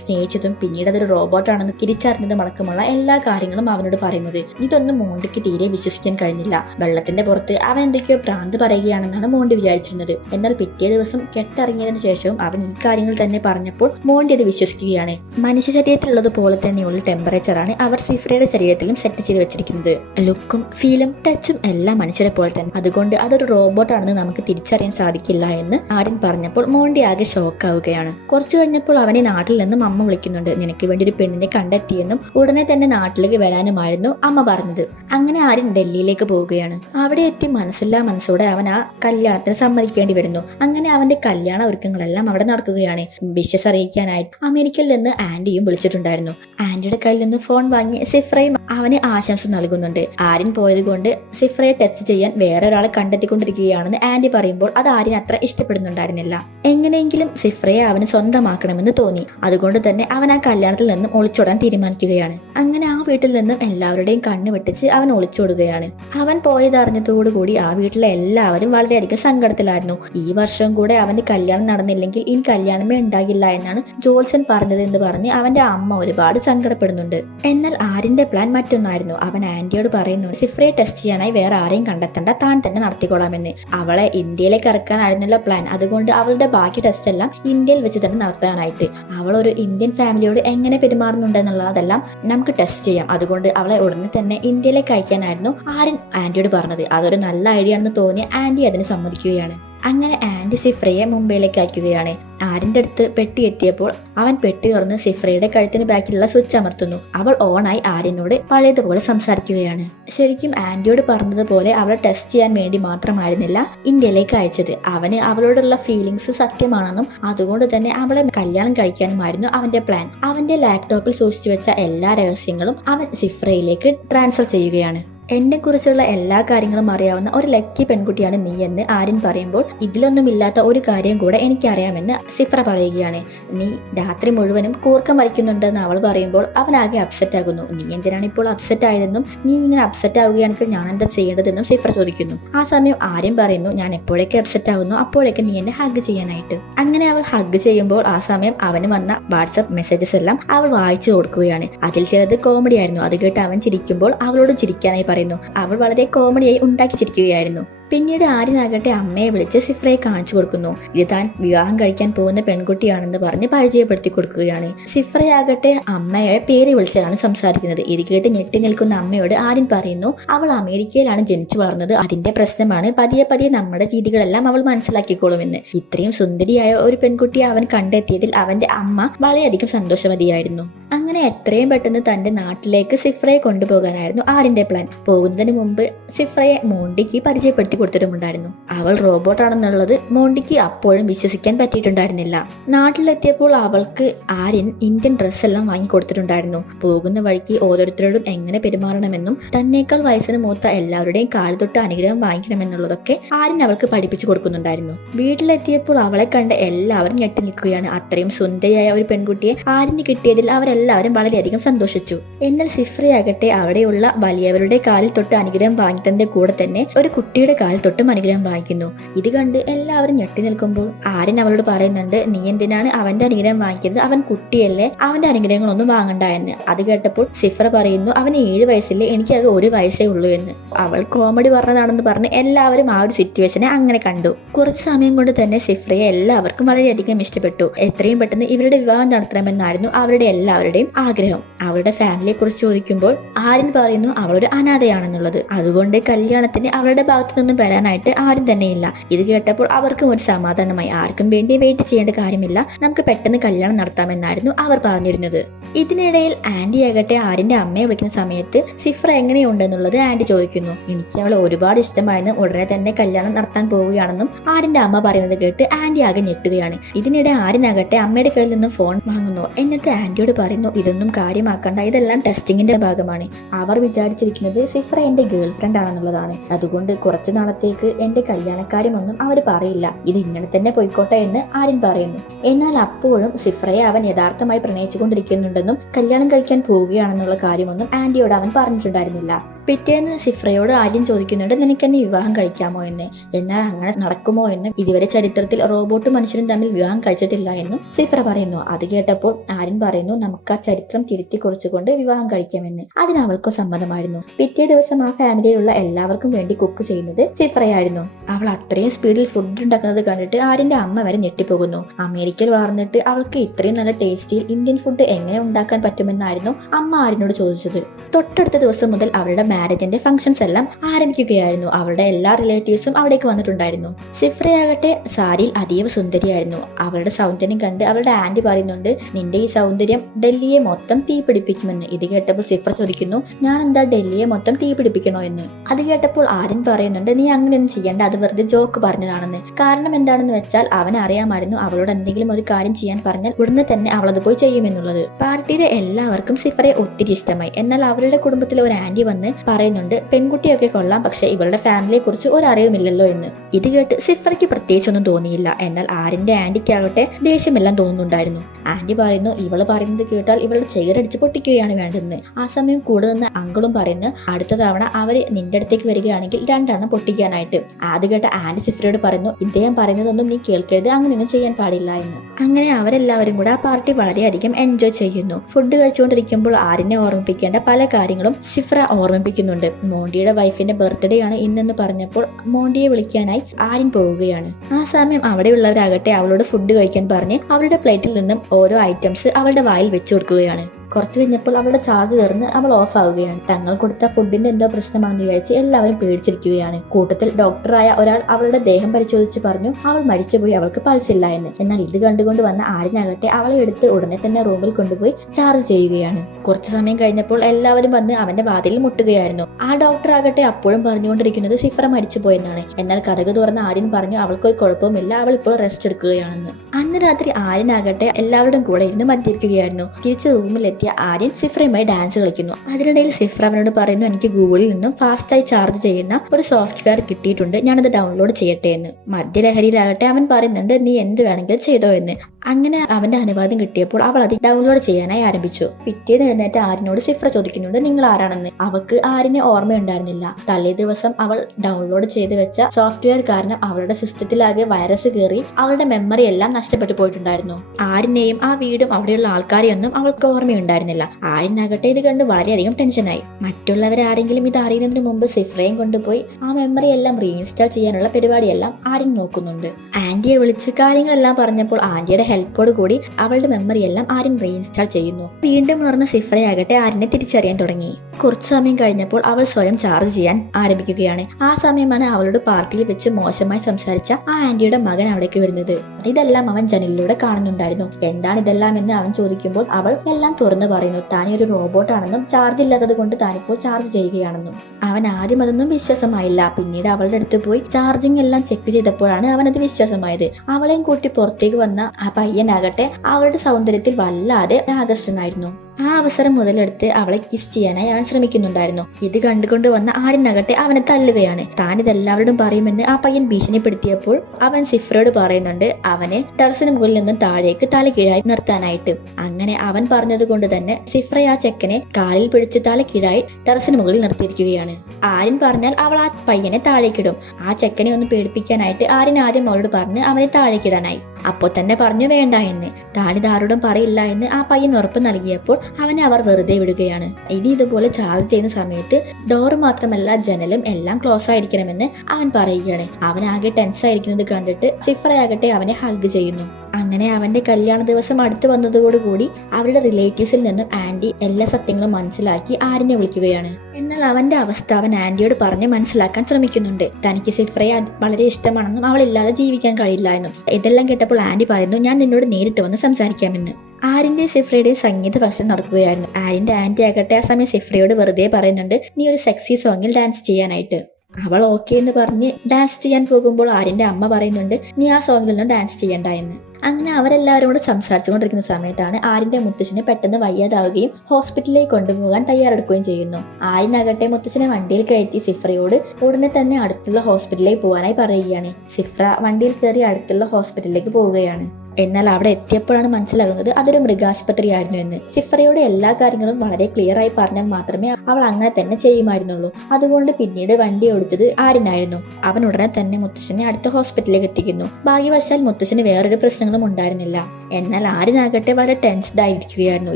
സ്നേഹിച്ചതും പിന്നീട് അതൊരു റോബോട്ടാണെന്ന് തിരിച്ചറിഞ്ഞതും അടക്കമുള്ള എല്ലാ കാര്യങ്ങളും അവനോട് പറയുന്നത്. ഇതൊന്നും മോണ്ടിക്ക് തീരെ വിശ്വസിക്കാൻ കഴിഞ്ഞില്ല. വെള്ളത്തിന്റെ പുറത്ത് അവൻ എന്തൊക്കെയോ ഭ്രാന്ത് പറയുകയാണെന്നാണ് മോണ്ടി വിചാരിച്ചിരുന്നത്. എന്നാൽ പിറ്റേ ദിവസം കെട്ടിറങ്ങിയതിനു ശേഷവും അവൻ ഈ കാര്യങ്ങൾ തന്നെ പറഞ്ഞപ്പോൾ മോണ്ടി അത് വിശ്വസിക്കുകയാണ്. മനുഷ്യ ശരീരത്തിലുള്ളതുപോലെ തന്നെയുള്ള ടെമ്പറേച്ചറാണ് അവർ സിഫ്രയുടെ ശരീരത്തിലും സെറ്റ് ചെയ്ത് വെച്ചിരിക്കുന്നത്. ലുക്കും ഫീലും ടച്ചും എല്ലാം മനുഷ്യരെ പോലെ തന്നെ. അതുകൊണ്ട് അതൊരു റോബോട്ടാണെന്ന് നമുക്ക് തിരിച്ചറിയാൻ സാധിക്കില്ല എന്ന് ആര്യൻ പറഞ്ഞപ്പോൾ മോണ്ടി ആകെ ഷോക്ക് ആവുകയാണ്. കുറച്ചു കഴിഞ്ഞപ്പോൾ അവനെ നാട്ടിൽ നിന്നും അമ്മ വിളിക്കുന്നുണ്ട്. നിനക്ക് വേണ്ടി ഒരു പെണ്ണിനെ കണ്ടെത്തിയെന്നും ഉടനെ തന്നെ നാട്ടിലേക്ക് വരാനുമായിരുന്നു അമ്മ പറഞ്ഞത്. അങ്ങനെ ആര്യൻ ഡൽഹിയിലേക്ക് പോവുകയാണ്. അവിടെ എത്തി മനസ്സില്ലാ മനസ്സോടെ അവൻ ആ കല്യാണത്തിന് സമ്മതിക്കേണ്ടി വരുന്നു. അങ്ങനെ അവന്റെ കല്യാണ ഒരുക്കങ്ങളെല്ലാം അവിടെ നടക്കുകയാണ്. വിശ്വസ് അറിയിക്കാനായിട്ട് അമേരിക്കയിൽ നിന്ന് ആന്റിയും വിളിച്ചിട്ടുണ്ടായിരുന്നു. ആന്റിയുടെ കയ്യിൽ നിന്ന് ഫോൺ വാങ്ങി സിഫ്രയും അവന് ആശംസ നൽകുന്നുണ്ട്. ആര്യൻ പോയത് കൊണ്ട് സിഫ്രയെ ടെസ്റ്റ് ചെയ്യാൻ വേറെ ഒരാളെ കണ്ടെത്തിക്കൊണ്ടിരിക്കുകയാണെന്ന് ആന്റി പറയുമ്പോൾ അത് ആര്യൻ അത്ര ഇഷ്ടപ്പെടുന്നുണ്ടായിരുന്നില്ല. എങ്ങനെയെങ്കിലും സിഫ്രയെ അവന് സ്വന്തമാക്കണമെന്ന് തോന്നി. അതുകൊണ്ട് തന്നെ അവൻ ആ കല്യാണത്തിൽ നിന്നും ഒളിച്ചോടാൻ തീരുമാനിക്കുകയാണ്. അങ്ങനെ ആ വീട്ടിൽ നിന്നും എല്ലാവരുടെയും കണ്ണ് വെട്ടിച്ച് അവൻ ഒളിച്ചോടുകയാണ്. അവൻ പോയതറിഞ്ഞതോടുകൂടി ആ വീട്ടിലെ എല്ലാവരും വളരെയധികം സങ്കടത്തിലായിരുന്നു. ഈ വർഷവും കൂടെ അവന്റെ കല്യാണം നടന്നില്ലെങ്കിൽ ഇനി കല്യാണമേ ഉണ്ടാകില്ല എന്നാണ് ജോത്സൻ പറഞ്ഞത് എന്ന് പറഞ്ഞ് അവന്റെ അമ്മ ഒരുപാട് സങ്കടപ്പെടുന്നുണ്ട്. എന്നാൽ ആര്യന്റെ പ്ലാൻ മറ്റൊന്നായിരുന്നു. അവൻ ആന്റിയോട് പറയുന്നു സിഫ്രയെ ടെസ്റ്റ് ചെയ്യാനായി വേറെ ആരെയും കണ്ടെത്തണ്ട, താൻ തന്നെ നടത്തിക്കൊള്ളാമെന്ന്. അവളെ ഇന്ത്യയിലേക്ക് ഇറക്കാനായിരുന്നല്ലോ പ്ലാൻ. അതുകൊണ്ട് അവളുടെ ബാക്കി ടെസ്റ്റ് എല്ലാം ഇന്ത്യയിൽ വെച്ച് തന്നെ നടത്താനായിട്ട്. അവൾ ഒരു ഇന്ത്യൻ ഫാമിലിയോട് എങ്ങനെ പെരുമാറുന്നുണ്ടെന്നുള്ളതെല്ലാം നമുക്ക് ടെസ്റ്റ് ചെയ്യാം. അതുകൊണ്ട് അവളെ ഉടനെ തന്നെ ഇന്ത്യയിലേക്ക് അയക്കാനായിരുന്നു ആര്യൻ ആന്റിയോട് പറഞ്ഞത്. അതൊരു നല്ല ഐഡിയ ആണെന്ന് തോന്നി ആന്റി അതിന് സമ്മതിക്കുകയാണ്. അങ്ങനെ ആന്റി സിഫ്രയെ മുംബൈയിലേക്ക് അയക്കുകയാണ്. ആര്യന്റെ അടുത്ത് പെട്ടി എത്തിയപ്പോൾ അവൻ പെട്ടി തുറന്ന് സിഫ്രയുടെ കഴുത്തിന് ബാക്കിലുള്ള സ്വിച്ച് അമർത്തുന്നു. അവൾ ഓണായി ആര്യനോട് പഴയതുപോലെ സംസാരിക്കുകയാണ്. ശരിക്കും ആന്റിയോട് പറഞ്ഞതുപോലെ അവളെ ടെസ്റ്റ് ചെയ്യാൻ വേണ്ടി മാത്രമായിരുന്നില്ല ഇന്ത്യയിലേക്ക് അയച്ചത്. അവന് അവളോടുള്ള ഫീലിങ്സ് സത്യമാണെന്നും അതുകൊണ്ട് തന്നെ അവളെ കല്യാണം കഴിക്കാനുമായിരുന്നു അവന്റെ പ്ലാൻ. അവന്റെ ലാപ്ടോപ്പിൽ സൂക്ഷിച്ചു വെച്ച എല്ലാ രഹസ്യങ്ങളും അവൻ സിഫ്രയിലേക്ക് ട്രാൻസ്ഫർ ചെയ്യുകയാണ്. എന്നെ കുറിച്ചുള്ള എല്ലാ കാര്യങ്ങളും അറിയാവുന്ന ഒരു ലക്കി പെൺകുട്ടിയാണ് നീ എന്ന് ആര്യൻ പറയുമ്പോൾ ഇതിലൊന്നുമില്ലാത്ത ഒരു കാര്യം കൂടെ എനിക്കറിയാമെന്ന് സിഫ്ര പറയുകയാണ്. നീ രാത്രി മുഴുവനും കൂർക്കം വലിക്കുന്നുണ്ടെന്ന് അവൾ പറയുമ്പോൾ അവനാകെ അപ്സെറ്റ് ആകുന്നു. നീ എന്തിനാണ് ഇപ്പോൾ അപ്സെറ്റ് ആയതെന്നും നീ ഇങ്ങനെ അപ്സെറ്റ് ആവുകയാണെങ്കിൽ ഞാൻ എന്താ ചെയ്യേണ്ടതെന്നും സിഫ്ര ചോദിക്കുന്നു. ആ സമയം ആര്യൻ പറയുന്നു ഞാൻ എപ്പോഴൊക്കെ അപ്സെറ്റ് ആകുന്നു അപ്പോഴൊക്കെ നീ എന്നെ ഹഗ് ചെയ്യാനായിട്ട്. അങ്ങനെ അവൾ ഹഗ് ചെയ്യുമ്പോൾ ആ സമയം അവന് വന്ന വാട്സപ്പ് മെസ്സേജസ് എല്ലാം അവൾ വായിച്ചു കൊടുക്കുകയാണ്. അതിൽ ചിലത് കോമഡി ആയിരുന്നു. അത് കേട്ട് അവൻ ചിരിക്കുമ്പോൾ അവളോട് ചിരിക്കാനായി പറയുന്നു. അവൾ വളരെ കോമഡിയായി ഉണ്ടാക്കി ചിരിക്കുകയായിരുന്നു. പിന്നീട് ആര്യനാകട്ടെ അമ്മയെ വിളിച്ച് സിഫ്രയെ കാണിച്ചു കൊടുക്കുന്നു. ഇത് താൻ വിവാഹം കഴിക്കാൻ പോകുന്ന പെൺകുട്ടിയാണെന്ന് പറഞ്ഞ് പരിചയപ്പെടുത്തി കൊടുക്കുകയാണ്. സിഫ്രയാകട്ടെ അമ്മയെ പേര് വിളിച്ചാണ് സംസാരിക്കുന്നത്. ഇത് കേട്ട് ഞെട്ടി നിൽക്കുന്ന അമ്മയോട് ആര്യൻ പറയുന്നു അവൾ അമേരിക്കയിലാണ് ജനിച്ചു വളർന്നത്, അതിന്റെ പ്രശ്നമാണ്, പതിയെ പതിയെ നമ്മുടെ രീതികളെല്ലാം അവൾ മനസ്സിലാക്കിക്കോളുമെന്ന്. ഇത്രയും സുന്ദരിയായ ഒരു പെൺകുട്ടിയെ അവൻ കണ്ടെത്തിയതിൽ അവന്റെ അമ്മ വളരെയധികം സന്തോഷവതിയായിരുന്നു. അങ്ങനെ എത്രയും പെട്ടെന്ന് തന്റെ നാട്ടിലേക്ക് സിഫ്രയെ കൊണ്ടുപോകാനായിരുന്നു ആര്യന്റെ പ്ലാൻ. പോകുന്നതിന് മുമ്പ് സിഫ്രയെ മോണ്ടിക്ക് പരിചയപ്പെടുത്തി കൊടുത്തിട്ടുമുണ്ടായിരുന്നു. അവൾ റോബോട്ടാണെന്നുള്ളത് മോണ്ടിക്ക് അപ്പോഴും വിശ്വസിക്കാൻ പറ്റിയിട്ടുണ്ടായിരുന്നില്ല. നാട്ടിലെത്തിയപ്പോൾ അവൾക്ക് ആര്യൻ ഇന്ത്യൻ ഡ്രസ്സ് എല്ലാം വാങ്ങി കൊടുത്തിട്ടുണ്ടായിരുന്നു. പോകുന്ന വഴിക്ക് ഓരോരുത്തരോടും എങ്ങനെ പെരുമാറണമെന്നും തന്നേക്കാൾ വയസ്സിന് മൂത്ത എല്ലാവരുടെയും കാൽ തൊട്ട് അനുഗ്രഹം വാങ്ങിക്കണമെന്നുള്ളതൊക്കെ ആര്യൻ അവൾക്ക് പഠിപ്പിച്ചു കൊടുക്കുന്നുണ്ടായിരുന്നു. വീട്ടിലെത്തിയപ്പോൾ അവളെ കണ്ട് എല്ലാവരും ഞെട്ടി നിൽക്കുകയാണ്. അത്രയും സുന്ദരിയായ ഒരു പെൺകുട്ടിയെ ആര്യന് കിട്ടിയതിൽ അവരെല്ലാവരും വളരെയധികം സന്തോഷിച്ചു. എന്നാൽ സിഫ്രയാകട്ടെ അവിടെയുള്ള വലിയവരുടെ കാലിൽ തൊട്ട് അനുഗ്രഹം വാങ്ങിത്തതിന്റെ കൂടെ തന്നെ ഒരു കുട്ടിയുടെ കാലിൽ തൊട്ടും അനുഗ്രഹം വാങ്ങിക്കുന്നു. ഇത് കണ്ട് എല്ലാവരും ഞെട്ടി നിൽക്കുമ്പോൾ ആര്യൻ അവളോട് പറയുന്നുണ്ട് നീ എന്തിനാണ് അവന്റെ അനുഗ്രഹം വാങ്ങിക്കുന്നത്, അവൻ കുട്ടിയല്ലേ, അവന്റെ അനുഗ്രഹങ്ങളൊന്നും വാങ്ങണ്ട എന്ന്. അത് കേട്ടപ്പോൾ സിഫ്ര പറയുന്നു അവന് 7 വയസ്സില്ലേ, എനിക്ക് അത് 1 വയസ്സേ ഉള്ളൂ എന്ന്. അവൾ കോമഡി പറഞ്ഞതാണെന്ന് പറഞ്ഞ് എല്ലാവരും ആ ഒരു സിറ്റുവേഷനെ അങ്ങനെ കണ്ടു. കുറച്ച് സമയം കൊണ്ട് തന്നെ സിഫ്രയെ എല്ലാവർക്കും വളരെയധികം ഇഷ്ടപ്പെട്ടു. എത്രയും പെട്ടെന്ന് ഇവരുടെ വിവാഹം നടത്തണമെന്നായിരുന്നു അവരുടെ എല്ലാവരുടെയും ആഗ്രഹം. അവരുടെ ഫാമിലിയെ കുറിച്ച് ചോദിക്കുമ്പോൾ ആര്യൻ പറയുന്നു അവളൊരു അനാഥയാണെന്നുള്ളത്. അതുകൊണ്ട് കല്യാണത്തിന് അവരുടെ ഭാഗത്തു നിന്നും വരാനായിട്ട് ആരും തന്നെയില്ല. ഇത് കേട്ടപ്പോൾ അവർക്കും ഒരു സമാധാനമായി. ആർക്കും വേണ്ടി വെയിറ്റ് ചെയ്യേണ്ട കാര്യമില്ല, നമുക്ക് പെട്ടെന്ന് കല്യാണം നടത്താമെന്നായിരുന്നു അവർ പറഞ്ഞിരുന്നത്. ഇതിനിടയിൽ ആന്റി ആകട്ടെ ആര്യന്റെ അമ്മയെ വിളിക്കുന്ന സമയത്ത് സിഫ്ര എങ്ങനെയുണ്ടെന്നുള്ളത് ആന്റി ചോദിക്കുന്നു. എനിക്ക് അവളെ ഒരുപാട് ഇഷ്ടമായെന്നും ഉടനെ തന്നെ കല്യാണം നടത്താൻ പോവുകയാണെന്നും ആര്യന്റെ അമ്മ പറയുന്നത് കേട്ട് ആന്റി ആകെ ഞെട്ടുകയാണ്. ഇതിനിടെ ആര്യനാകട്ടെ അമ്മയുടെ കയ്യിൽ നിന്നും ഫോൺ വാങ്ങുന്നു. എന്നിട്ട് ആന്റിയോട് പറയുന്നു ഇതൊന്നും കാര്യമാക്കണ്ട, ഇതെല്ലാം ടെസ്റ്റിങ്ങിന്റെ ഭാഗമാണ്. അവർ വിചാരിച്ചിരിക്കുന്നത് സിഫ്ര എന്റെ ഗേൾ ഫ്രണ്ട് ആണെന്നുള്ളതാണ്. അതുകൊണ്ട് കുറച്ചു നാളത്തേക്ക് എന്റെ കല്യാണക്കാര്യമൊന്നും അവർ പറയില്ല, ഇത് ഇങ്ങനെ തന്നെ പോയിക്കോട്ടെ എന്ന് ആര്യൻ പറയുന്നു. എന്നാൽ അപ്പോഴും സിഫ്രയെ അവൻ യഥാർത്ഥമായി പ്രണയിച്ചുകൊണ്ടിരിക്കുന്നുണ്ടെന്നും കല്യാണം കഴിക്കാൻ പോവുകയാണെന്നുള്ള കാര്യമൊന്നും ആന്റിയോട് അവൻ പറഞ്ഞിട്ടുണ്ടായിരുന്നില്ല. പിറ്റേന്ന് സിഫ്രയോട് ആര്യൻ ചോദിക്കുന്നുണ്ട് നിനക്ക് എന്നെ വിവാഹം കഴിക്കാമോ എന്ന്. എന്നാൽ അങ്ങനെ നടക്കുമോ എന്നും ഇതുവരെ ചരിത്രത്തിൽ റോബോട്ടും മനുഷ്യരും തമ്മിൽ വിവാഹം കഴിച്ചിട്ടില്ല എന്നും സിഫ്ര പറയുന്നു. അത് കേട്ടപ്പോൾ ആര്യൻ പറയുന്നു നമുക്ക് ആ ചരിത്രം തിരുത്തി കുറിച്ചുകൊണ്ട് വിവാഹം കഴിക്കാമെന്ന്. അതിന് അവൾക്കും സമ്മതമായിരുന്നു. പിറ്റേ ദിവസം ആ ഫാമിലിയിലുള്ള എല്ലാവർക്കും വേണ്ടി കുക്ക് ചെയ്യുന്നത് സിഫ്രയായിരുന്നു. അവൾ അത്രയും സ്പീഡിൽ ഫുഡ് ഉണ്ടാക്കുന്നത് കണ്ടിട്ട് ആര്യന്റെ അമ്മ വരെ ഞെട്ടിപ്പോകുന്നു. അമേരിക്കയിൽ വളർന്നിട്ട് അവൾക്ക് ഇത്രയും നല്ല ടേസ്റ്റിൽ ഇന്ത്യൻ ഫുഡ് എങ്ങനെ ഉണ്ടാക്കാൻ പറ്റുമെന്നായിരുന്നു അമ്മ ആര്യനോട് ചോദിച്ചത്. തൊട്ടടുത്ത ദിവസം മുതൽ അവരുടെ മാരേജിന്റെ ഫംഗ്ഷൻസ് എല്ലാം ആരംഭിക്കുകയായിരുന്നു. അവരുടെ എല്ലാ റിലേറ്റീവ്സും അവിടേക്ക് വന്നിട്ടുണ്ടായിരുന്നു. സിഫ്രയാകട്ടെ സാരിയിൽ അതീവ സുന്ദരിയായിരുന്നു. അവളുടെ സൗന്ദര്യം കണ്ട് അവളുടെ ആന്റി പറയുന്നുണ്ട് നിന്റെ ഈ സൗന്ദര്യം ഡൽഹിയെ മൊത്തം തീ പിടിപ്പിക്കുമെന്ന്. ഇത് കേട്ടപ്പോൾ സിഫ്ര ചോദിക്കുന്നു ഞാൻ എന്താ ഡൽഹിയെ മൊത്തം തീ പിടിപ്പിക്കണോ എന്ന്. അത് കേട്ടപ്പോൾ ആര്യൻ പറയുന്നുണ്ട് നീ അങ്ങനെയൊന്നും ചെയ്യേണ്ട, അത് വെറുതെ ജോക്ക് പറഞ്ഞതാണെന്ന്. കാരണം എന്താണെന്ന് വെച്ചാൽ അവൻ അറിയാമായിരുന്നു അവളോട് എന്തെങ്കിലും ഒരു കാര്യം ചെയ്യാൻ പറഞ്ഞാൽ ഉടനെ തന്നെ അവളത് പോയി ചെയ്യുമെന്നുള്ളത്. പാർട്ടിയിലെ എല്ലാവർക്കും സിഫ്രയെ ഒത്തിരി ഇഷ്ടമായി. എന്നാൽ അവരുടെ കുടുംബത്തിലെ ഒരു ആന്റി വന്ന് പറയുന്നുണ്ട് പെൺകുട്ടിയൊക്കെ കൊള്ളാം, പക്ഷെ ഇവളുടെ ഫാമിലിയെ കുറിച്ച് ഒരറിവുമില്ലല്ലോ എന്ന്. ഇത് കേട്ട് സിഫ്രയ്ക്ക് പ്രത്യേകിച്ചൊന്നും തോന്നിയില്ല. എന്നാൽ ആര്യന്റെ ആന്റിക്കാവട്ടെ ദേഷ്യമെല്ലാം തോന്നുന്നുണ്ടായിരുന്നു. ആന്റി പറയുന്നു ഇവള് പറയുന്നത് കേട്ടാൽ ഇവളുടെ ചെകിരടിച്ച് പൊട്ടിക്കുകയാണ് വേണ്ടതെന്ന്. ആ സമയം കൂടെ നിന്ന് അങ്കിളും പറയുന്നു അടുത്ത തവണ അവര് നിന്റെ അടുത്തേക്ക് വരികയാണെങ്കിൽ 2 എണ്ണം പൊട്ടിക്കാനായിട്ട്. അത് കേട്ട ആന്റി സിഫ്രയോട് പറയുന്നു ഇദ്ദേഹം പറയുന്നതൊന്നും നീ കേൾക്കരുത്, അങ്ങനെയൊന്നും ചെയ്യാൻ പാടില്ല എന്ന്. അങ്ങനെ അവരെല്ലാവരും കൂടെ ആ പാർട്ടി വളരെയധികം എൻജോയ് ചെയ്യുന്നു. ഫുഡ് കഴിച്ചുകൊണ്ടിരിക്കുമ്പോൾ ആര്യനെ ഓർമ്മിപ്പിക്കേണ്ട പല കാര്യങ്ങളും സിഫ്ര ഓർമ്മിപ്പിക്കുന്നുണ്ട്. മോണ്ടിയുടെ വൈഫിന്റെ ബർത്ത്ഡേ ആണ് ഇന്നെന്ന് പറഞ്ഞപ്പോൾ മോണ്ടിയെ വിളിക്കാനായി ആര്യൻ പോവുകയാണ്. ആ സമയം അവിടെയുള്ളവരാകട്ടെ അവളോട് ഫുഡ് കഴിക്കാൻ പറഞ്ഞ് അവരുടെ പ്ലേറ്റിൽ നിന്നും ഓരോ ഐറ്റംസ് അവളുടെ വായിൽ വെച്ചു കൊടുക്കുകയാണ്. കുറച്ച് കഴിഞ്ഞപ്പോൾ അവളുടെ ചാർജ് തീർന്ന് അവൾ ഓഫ് ആവുകയാണ്. തങ്ങൾ കൊടുത്ത ഫുഡിന്റെ എന്തോ പ്രശ്നമാണെന്ന് വിചാരിച്ച് എല്ലാവരും പേടിച്ചിരിക്കുകയാണ്. കൂട്ടത്തിൽ ഡോക്ടറായ ഒരാൾ അവളുടെ ദേഹം പരിശോധിച്ച് പറഞ്ഞു അവൾ മരിച്ചുപോയി, അവൾക്ക് പൾസ് ഇല്ല എന്ന്. എന്നാൽ ഇത് കണ്ടുകൊണ്ട് വന്ന ആര്യനാകട്ടെ അവളെ എടുത്ത് ഉടനെ തന്നെ റൂമിൽ കൊണ്ടുപോയി ചാർജ് ചെയ്യുകയാണ്. കുറച്ചു സമയം കഴിഞ്ഞപ്പോൾ എല്ലാവരും വന്ന് അവന്റെ വാതിലിൽ മുട്ടുകയായിരുന്നു. ആ ഡോക്ടർ ആകട്ടെ അപ്പോഴും പറഞ്ഞുകൊണ്ടിരിക്കുന്നത് സിഫ്ര മരിച്ചുപോയെന്നാണ്. എന്നാൽ കഥക് തുറന്ന ആര്യൻ പറഞ്ഞു അവൾക്കൊരു കുഴപ്പമില്ല, അവൾ ഇപ്പോൾ റെസ്റ്റ് എടുക്കുകയാണെന്ന്. അന്ന് രാത്രി ആര്യനാകട്ടെ എല്ലാവരുടെയും കൂടെ ഇരുന്ന് മദ്യപിക്കുകയായിരുന്നു. തിരിച്ച് റൂമിലെത്തി ആര്യൻ സിഫ്രയുമായി ഡാൻസ് കളിക്കുന്നു. അതിനിടയിൽ സിഫ്ര അവനോട് പറയുന്നു എനിക്ക് ഗൂഗിളിൽ നിന്നും ഫാസ്റ്റായി ചാർജ് ചെയ്യുന്ന ഒരു സോഫ്റ്റ്വെയർ കിട്ടിയിട്ടുണ്ട്, ഞാനത് ഡൗൺലോഡ് ചെയ്യട്ടെ എന്ന്. മധ്യലഹരിയിലാകട്ടെ അവൻ പറയുന്നുണ്ട് നീ എന്ത് വേണമെങ്കിലും ചെയ്തോ എന്ന്. അങ്ങനെ അവന്റെ അനുവാദം കിട്ടിയപ്പോൾ അവൾ അത് ഡൗൺലോഡ് ചെയ്യാനായി ആരംഭിച്ചു. പിറ്റേന്ന് എഴുന്നേറ്റ് ആര്യനോട് സിഫ്ര ചോദിക്കുന്നുണ്ട് നിങ്ങൾ ആരാണെന്ന്. അവൾക്ക് ആര്യനെ ഓർമ്മയുണ്ടായിരുന്നില്ല. തലേ ദിവസം അവൾ ഡൗൺലോഡ് ചെയ്ത് വെച്ച സോഫ്റ്റ്വെയർ കാരണം അവളുടെ സിസ്റ്റത്തിലാകെ വൈറസ് കയറി അവളുടെ മെമ്മറി എല്ലാം നഷ്ടപ്പെട്ടു പോയിട്ടുണ്ടായിരുന്നു. ആര്യനെയും ആ വീടും അവിടെയുള്ള ആൾക്കാരെയൊന്നും അവൾക്ക് ഓർമ്മയുണ്ടായിരുന്നില്ല. ആര്യനാകട്ടെ ഇത് കണ്ട് വളരെയധികം ടെൻഷനായി. മറ്റുള്ളവരാരെങ്കിലും ഇത് അറിയുന്നതിന് മുമ്പ് സിഫ്രയും കൊണ്ടുപോയി ആ മെമ്മറി എല്ലാം റീഇൻസ്റ്റാൾ ചെയ്യാനുള്ള പരിപാടിയെല്ലാം ആര്യൻ നോക്കുന്നുണ്ട്. ആന്റിയെ വിളിച്ച് കാര്യങ്ങളെല്ലാം പറഞ്ഞപ്പോൾ ആന്റിയുടെ ഹെൽപ്പോട് കൂടി അവളുടെ മെമ്മറി എല്ലാം ആര്യൻ റീഇൻസ്റ്റാൾ ചെയ്യുന്നു. വീണ്ടും ഉണർന്ന സിഫ്രയാകട്ടെ ആര്യനെ തിരിച്ചറിയാൻ തുടങ്ങി. കുറച്ചു സമയം കഴിഞ്ഞപ്പോൾ അവൾ സ്വയം ചാർജ് ചെയ്യാൻ ആരംഭിക്കുകയാണ്. ആ സമയമാണ് അവളുടെ പാർട്ടിയിൽ വെച്ച് മോശമായി സംസാരിച്ച ആ ആന്റിയുടെ മകൻ അവിടേക്ക് വരുന്നത്. ഇതെല്ലാം അവൻ ജനലിലൂടെ കാണുന്നുണ്ടായിരുന്നു. എന്താണ് ഇതെല്ലാം എന്ന് അവൻ ചോദിക്കുമ്പോൾ അവൾ എല്ലാം തുറന്നു പറയുന്നു. താനൊരു റോബോട്ടാണെന്നും ചാർജ് ഇല്ലാത്തത് കൊണ്ട് താനിപ്പോൾ ചാർജ് ചെയ്യുകയാണെന്നും. അവൻ ആദ്യം അതൊന്നും വിശ്വാസമായില്ല. പിന്നീട് അവളുടെ അടുത്ത് പോയി ചാർജിങ് എല്ലാം ചെക്ക് ചെയ്തപ്പോഴാണ് അവനത് വിശ്വാസമായത്. അവളെയും കൂട്ടി പുറത്തേക്ക് വന്ന ആ പയ്യനാകട്ടെ അവളുടെ സൗന്ദര്യത്തിൽ വല്ലാതെ ആകർഷണനായിരുന്നു. ആ അവസരം മുതലെടുത്ത് അവളെ കിസ് ചെയ്യാനായി അവൻ ശ്രമിക്കുന്നുണ്ടായിരുന്നു. ഇത് കണ്ടുകൊണ്ട് വന്ന ആര്യനാകട്ടെ അവനെ തല്ലുകയാണ്. താൻ ഇതെല്ലാവരോടും പറയുമെന്ന് ആ പയ്യൻ ഭീഷണിപ്പെടുത്തിയപ്പോൾ അവൻ സിഫ്രയോട് പറയുന്നുണ്ട് അവനെ ടെറസിന് മുകളിൽ നിന്നും താഴേക്ക് തല കീഴായി നിർത്താനായിട്ട്. അങ്ങനെ അവൻ പറഞ്ഞത് കൊണ്ട് തന്നെ സിഫ്ര ആ ചെക്കനെ കാലിൽ പിടിച്ച് തല കീഴായി ടെറസിന് മുകളിൽ നിർത്തിയിരിക്കുകയാണ്. ആര്യൻ പറഞ്ഞാൽ അവൾ ആ പയ്യനെ താഴേക്കിടും. ആ ചെക്കനെ ഒന്ന് പേടിപ്പിക്കാനായിട്ട് ആര്യൻ ആദ്യം അവളോട് പറഞ്ഞ് അവനെ താഴേക്കിടാനായി. അപ്പോൾ തന്നെ പറഞ്ഞു വേണ്ട എന്ന്. താനിതാരോടും പറയില്ല എന്ന് ആ പയ്യൻ ഉറപ്പ് നൽകിയപ്പോൾ അവനെ അവർ വെറുതെ വിടുകയാണ്. ഇനി ഇതുപോലെ ചാർജ് ചെയ്യുന്ന സമയത്ത് ഡോർ മാത്രമല്ല ജനലും എല്ലാം ക്ലോസ് ആയിരിക്കണമെന്ന് അവൻ പറയുകയാണ്. അവനാകെ ടെൻസ് ആയിരിക്കുന്നത് കണ്ടിട്ട് സിഫ്രയാകട്ടെ അവനെ ഹഗ് ചെയ്യുന്നു. അങ്ങനെ അവന്റെ കല്യാണ ദിവസം അടുത്ത് വന്നതോടുകൂടി അവരുടെ റിലേറ്റീവ്സിൽ നിന്നും ആന്റി എല്ലാ സത്യങ്ങളും മനസ്സിലാക്കി ആര്യനെ വിളിക്കുകയാണ്. എന്നാൽ അവന്റെ അവസ്ഥ അവൻ ആന്റിയോട് പറഞ്ഞ് മനസ്സിലാക്കാൻ ശ്രമിക്കുന്നുണ്ട്. തനിക്ക് സിഫ്രയെ വളരെ ഇഷ്ടമാണെന്നും അവളില്ലാതെ ജീവിക്കാൻ കഴിയില്ല എന്നും. ഇതെല്ലാം കേട്ടപ്പോൾ ആന്റി പറയുന്നു ഞാൻ നിന്നോട് നേരിട്ട് വന്ന് സംസാരിക്കാമെന്ന്. ആര്യന്റെ സിഫ്രയുടെ സംഗീത ഫംഗ്ഷൻ നടക്കുകയായിരുന്നു. ആര്യന്റെ ആന്റി ആകട്ടെ ആ സമയം സിഫ്രയോട് വെറുതെ പറയുന്നുണ്ട് നീ ഒരു സെക്സി സോങ്ങിൽ ഡാൻസ് ചെയ്യാനായിട്ട്. അവൾ ഓക്കെ എന്ന് പറഞ്ഞ് ഡാൻസ് ചെയ്യാൻ പോകുമ്പോൾ ആര്യന്റെ അമ്മ പറയുന്നുണ്ട് നീ ആ സോങ്ങിലൊന്നും ഡാൻസ് ചെയ്യണ്ട എന്ന്. അങ്ങനെ അവരെല്ലാവരും കൂടെ സംസാരിച്ചുകൊണ്ടിരിക്കുന്ന സമയത്താണ് ആര്യന്റെ മുത്തശ്ശന് പെട്ടെന്ന് വയ്യാതാവുകയും ഹോസ്പിറ്റലിലേക്ക് കൊണ്ടുപോകാൻ തയ്യാറെടുക്കുകയും ചെയ്യുന്നു. ആര്യനാകട്ടെ മുത്തശ്ശനെ വണ്ടിയിൽ കയറ്റി സിഫ്രയോട് ഉടനെ തന്നെ അടുത്തുള്ള ഹോസ്പിറ്റലിലേക്ക് പോകാനായി പറയുകയാണ്. സിഫ്ര വണ്ടിയിൽ കയറി അടുത്തുള്ള ഹോസ്പിറ്റലിലേക്ക് പോവുകയാണ്. എന്നാൽ അവിടെ എത്തിയപ്പോഴാണ് മനസ്സിലാകുന്നത് അതൊരു മൃഗാശുപത്രിയായിരുന്നു എന്ന്. സിഫ്രയോട് എല്ലാ കാര്യങ്ങളും വളരെ ക്ലിയർ ആയി പറഞ്ഞാൽ മാത്രമേ അവൾ അങ്ങനെ തന്നെ ചെയ്യുമായിരുന്നുള്ളൂ. അതുകൊണ്ട് പിന്നീട് വണ്ടി ഓടിച്ചത് ആര്യനായിരുന്നു. അവൻ ഉടനെ തന്നെ മുത്തശ്ശനെ അടുത്ത ഹോസ്പിറ്റലിലേക്ക് എത്തിക്കുന്നു. ഭാഗ്യവശാൽ മുത്തശ്ശന് വേറൊരു പ്രശ്നങ്ങളും ഉണ്ടായിരുന്നില്ല. എന്നാൽ ആര്യനാകട്ടെ വളരെ ടെൻസ്ഡ് ആയിരിക്കുകയായിരുന്നു.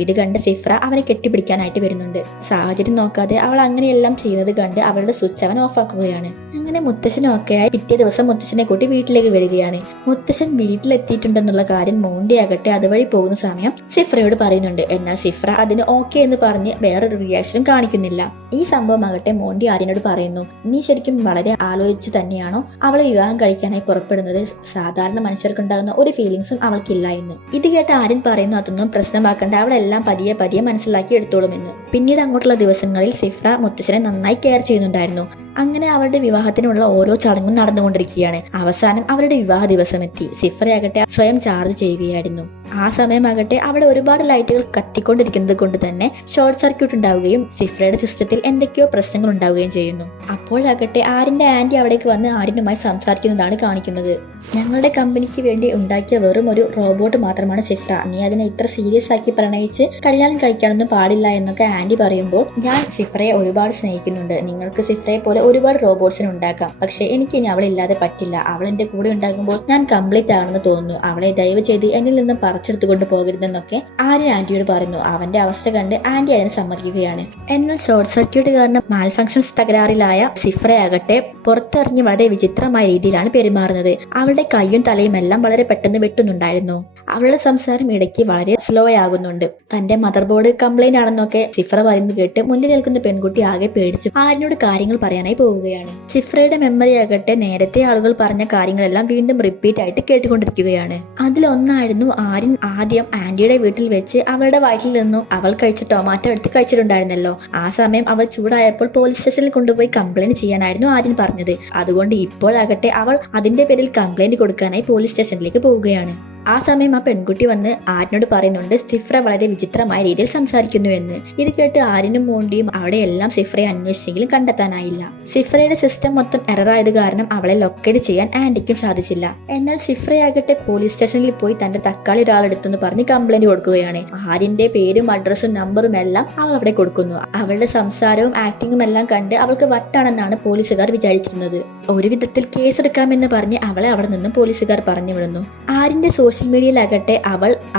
ഇത് കണ്ട് സിഫ്ര അവനെ കെട്ടിപ്പിടിക്കാനായിട്ട് വരുന്നുണ്ട്. സാഹചര്യം നോക്കാതെ അവൾ അങ്ങനെയെല്ലാം ചെയ്യുന്നത് കണ്ട് അവളുടെ സ്വിച്ച് അവൻ ഓഫാക്കുകയാണ്. അങ്ങനെ മുത്തശ്ശൻ ഓക്കെയായി പിറ്റേ ദിവസം മുത്തശ്ശനെ കൂട്ടി വീട്ടിലേക്ക് വരികയാണ്. മുത്തശ്ശൻ വീട്ടിലെത്തിയിട്ടുണ്ടെന്നുള്ള കാര്യം മോണ്ടിയാകട്ടെ അതുവഴി പോകുന്ന സമയം സിഫ്രയോട് പറയുന്നുണ്ട്. എന്നാൽ സിഫ്ര അതിന് ഓക്കെ എന്ന് പറഞ്ഞ് വേറൊരു റിയാക്ഷനും കാണിക്കുന്നില്ല. ഈ സംഭവമാകട്ടെ മോണ്ടി ആര്യനോട് പറയുന്നു, നീ ശരിക്കും വളരെ ആലോചിച്ച് തന്നെയാണോ അവളെ വിവാഹം കഴിക്കാനായി പുറപ്പെടുന്നത്? സാധാരണ മനുഷ്യർക്കുണ്ടാകുന്ന ഒരു ഫീലിങ്സും അവൾക്കില്ല എന്ന്. ഇത് കേട്ട് ആര്യൻ പറയുന്നു, അതൊന്നും പ്രശ്നമാക്കണ്ട, അവളെല്ലാം പതിയെ പതിയെ മനസ്സിലാക്കി എടുത്തോളുമെന്ന്. പിന്നീട് അങ്ങോട്ടുള്ള ദിവസങ്ങളിൽ സിഫ്ര മുത്തശ്ശനെ നന്നായി കെയർ ചെയ്യുന്നുണ്ടായിരുന്നു. അങ്ങനെ അവരുടെ വിവാഹത്തിനുള്ള ഓരോ ചടങ്ങും നടന്നുകൊണ്ടിരിക്കുകയാണ്. അവസാനം അവരുടെ വിവാഹ ദിവസം എത്തി. സിഫ്രയാകട്ടെ സ്വയം ചാർജ് ചെയ്യുകയായിരുന്നു. ആ സമയമാകട്ടെ അവിടെ ഒരുപാട് ലൈറ്റുകൾ കത്തിക്കൊണ്ടിരിക്കുന്നത് കൊണ്ട് തന്നെ ഷോർട്ട് സർക്യൂട്ട് ഉണ്ടാവുകയും സിഫ്രയുടെ സിസ്റ്റത്തിൽ എന്തൊക്കെയോ പ്രശ്നങ്ങൾ ഉണ്ടാവുകയും ചെയ്യുന്നു. അപ്പോഴാകട്ടെ ആര്യന്റെ ആന്റി അവിടേക്ക് വന്ന് ആര്യനുമായി സംസാരിക്കുന്നതാണ് കാണിക്കുന്നത്. ഞങ്ങളുടെ കമ്പനിക്ക് വേണ്ടി ഉണ്ടാക്കിയ വെറും ഒരു റോബോട്ട് മാത്രമാണ് സിഫ്ര, നീ അതിനെ ഇത്ര സീരിയസ് ആക്കി പ്രണയിച്ച് കല്യാണം കഴിക്കാനൊന്നും പാടില്ല എന്നൊക്കെ ആന്റി പറയുമ്പോൾ, ഞാൻ സിഫ്രയെ ഒരുപാട് സ്നേഹിക്കുന്നുണ്ട്. നിങ്ങൾക്ക് സിഫ്രയെ പോലെ ഒരുപാട് റോബോട്ട്സിനെ ഉണ്ടാക്കാം, പക്ഷെ എനിക്ക് ഇനി അവളില്ലാതെ പറ്റില്ല. അവൾ എന്റെ കൂടെ ഉണ്ടാകുമ്പോൾ ഞാൻ കംപ്ലീറ്റ് ആണെന്ന് തോന്നുന്നു. അവളെ ദയവ് ചെയ്ത് എന്നിൽ നിന്നും പറിച്ചെടുത്തുകൊണ്ട് പോകരുതെന്നൊക്കെ ആര്യൻ ആന്റിയോട് പറയുന്നു. അവന്റെ അവസ്ഥ കണ്ട് ആന്റി അതിന് സമ്മതിക്കുകയാണ്. എന്നാൽ ഷോർട്ട് സർക്യൂട്ട് കാരണം മാൽഫങ്ഷൻസ് തകരാറിലായ സിഫ്രയാകട്ടെ പുറത്തിറങ്ങി വളരെ വിചിത്രമായ രീതിയിലാണ് പെരുമാറുന്നത്. അവളുടെ കൈയും തലയും എല്ലാം വളരെ പെട്ടെന്ന് വെട്ടുന്നുണ്ടായിരുന്നു. അവളുടെ സംസാരം ഇടയ്ക്ക് വളരെ സ്ലോ ആകുന്നുണ്ട്. തന്റെ മദർ ബോർഡ് കംപ്ലൈന്റ് ആണെന്നൊക്കെ സിഫ്ര പറയുന്നത് കേട്ട് മുന്നിൽ നിൽക്കുന്ന പെൺകുട്ടി ആകെ പേടിച്ച് ആര്യനോട് കാര്യങ്ങൾ പറയാനായി പോവുകയാണ്. സിഫ്രയുടെ മെമ്മറി ആകട്ടെ നേരത്തെ ആളുകൾ പറഞ്ഞ കാര്യങ്ങളെല്ലാം വീണ്ടും റിപ്പീറ്റ് ആയിട്ട് കേട്ടുകൊണ്ടിരിക്കുകയാണ്. അതിലൊന്നായിരുന്നു ആര്യൻ ആദ്യം ആന്റിയുടെ വീട്ടിൽ വെച്ച് അവളുടെ വയറ്റിൽ നിന്നും അവൾ കഴിച്ച ടൊമാറ്റോ എടുത്ത് കഴിച്ചിട്ടുണ്ടായിരുന്നല്ലോ. ആ സമയം അവൾ ചൂടായപ്പോൾ പോലീസ് സ്റ്റേഷനിൽ കൊണ്ടുപോയി കംപ്ലൈന്റ് ചെയ്യാനായിരുന്നു ആര്യൻ പറഞ്ഞത്. അതുകൊണ്ട് ഇപ്പോഴാകട്ടെ അവൾ അതിന്റെ പേരിൽ കംപ്ലൈന്റ് കൊടുക്കാനായി പോലീസ് സ്റ്റേഷനിലേക്ക് പോവുകയാണ്. ആ സമയം ആ പെൺകുട്ടി വന്ന് ആര്യനോട് പറയുന്നുണ്ട് സിഫ്ര വളരെ വിചിത്രമായ രീതിയിൽ സംസാരിക്കുന്നു എന്ന്. ഇത് കേട്ട് ആര്യനും മോണ്ടിയും അവിടെ എല്ലാം സിഫ്രയെ അന്വേഷിച്ചെങ്കിലും കണ്ടെത്താനായില്ല. സിഫ്രയുടെ സിസ്റ്റം മൊത്തം എററായത് കാരണം അവളെ ലൊക്കേറ്റ് ചെയ്യാൻ ആന്റിക്കും സാധിച്ചില്ല. എന്നാൽ സിഫ്രയാകട്ടെ പോലീസ് സ്റ്റേഷനിൽ പോയി തന്റെ തക്കാളി ഒരാളെടുത്തെന്ന് പറഞ്ഞ് കംപ്ലൈന്റ് കൊടുക്കുകയാണ്. ആര്യന്റെ പേരും അഡ്രസ്സും നമ്പറും എല്ലാം അവൾ അവിടെ കൊടുക്കുന്നു. അവളുടെ സംസാരവും ആക്ടിങ്ങും എല്ലാം കണ്ട് അവൾക്ക് വട്ടാണെന്നാണ് പോലീസുകാർ വിചാരിച്ചിരുന്നത്. ഒരു വിധത്തിൽ കേസെടുക്കാമെന്ന് പറഞ്ഞ് അവളെ അവിടെ നിന്നും പോലീസുകാർ പറഞ്ഞു വിടുന്നു. ആര്യന്റെ സോഷ്യൽ മീഡിയയിലാകട്ടെ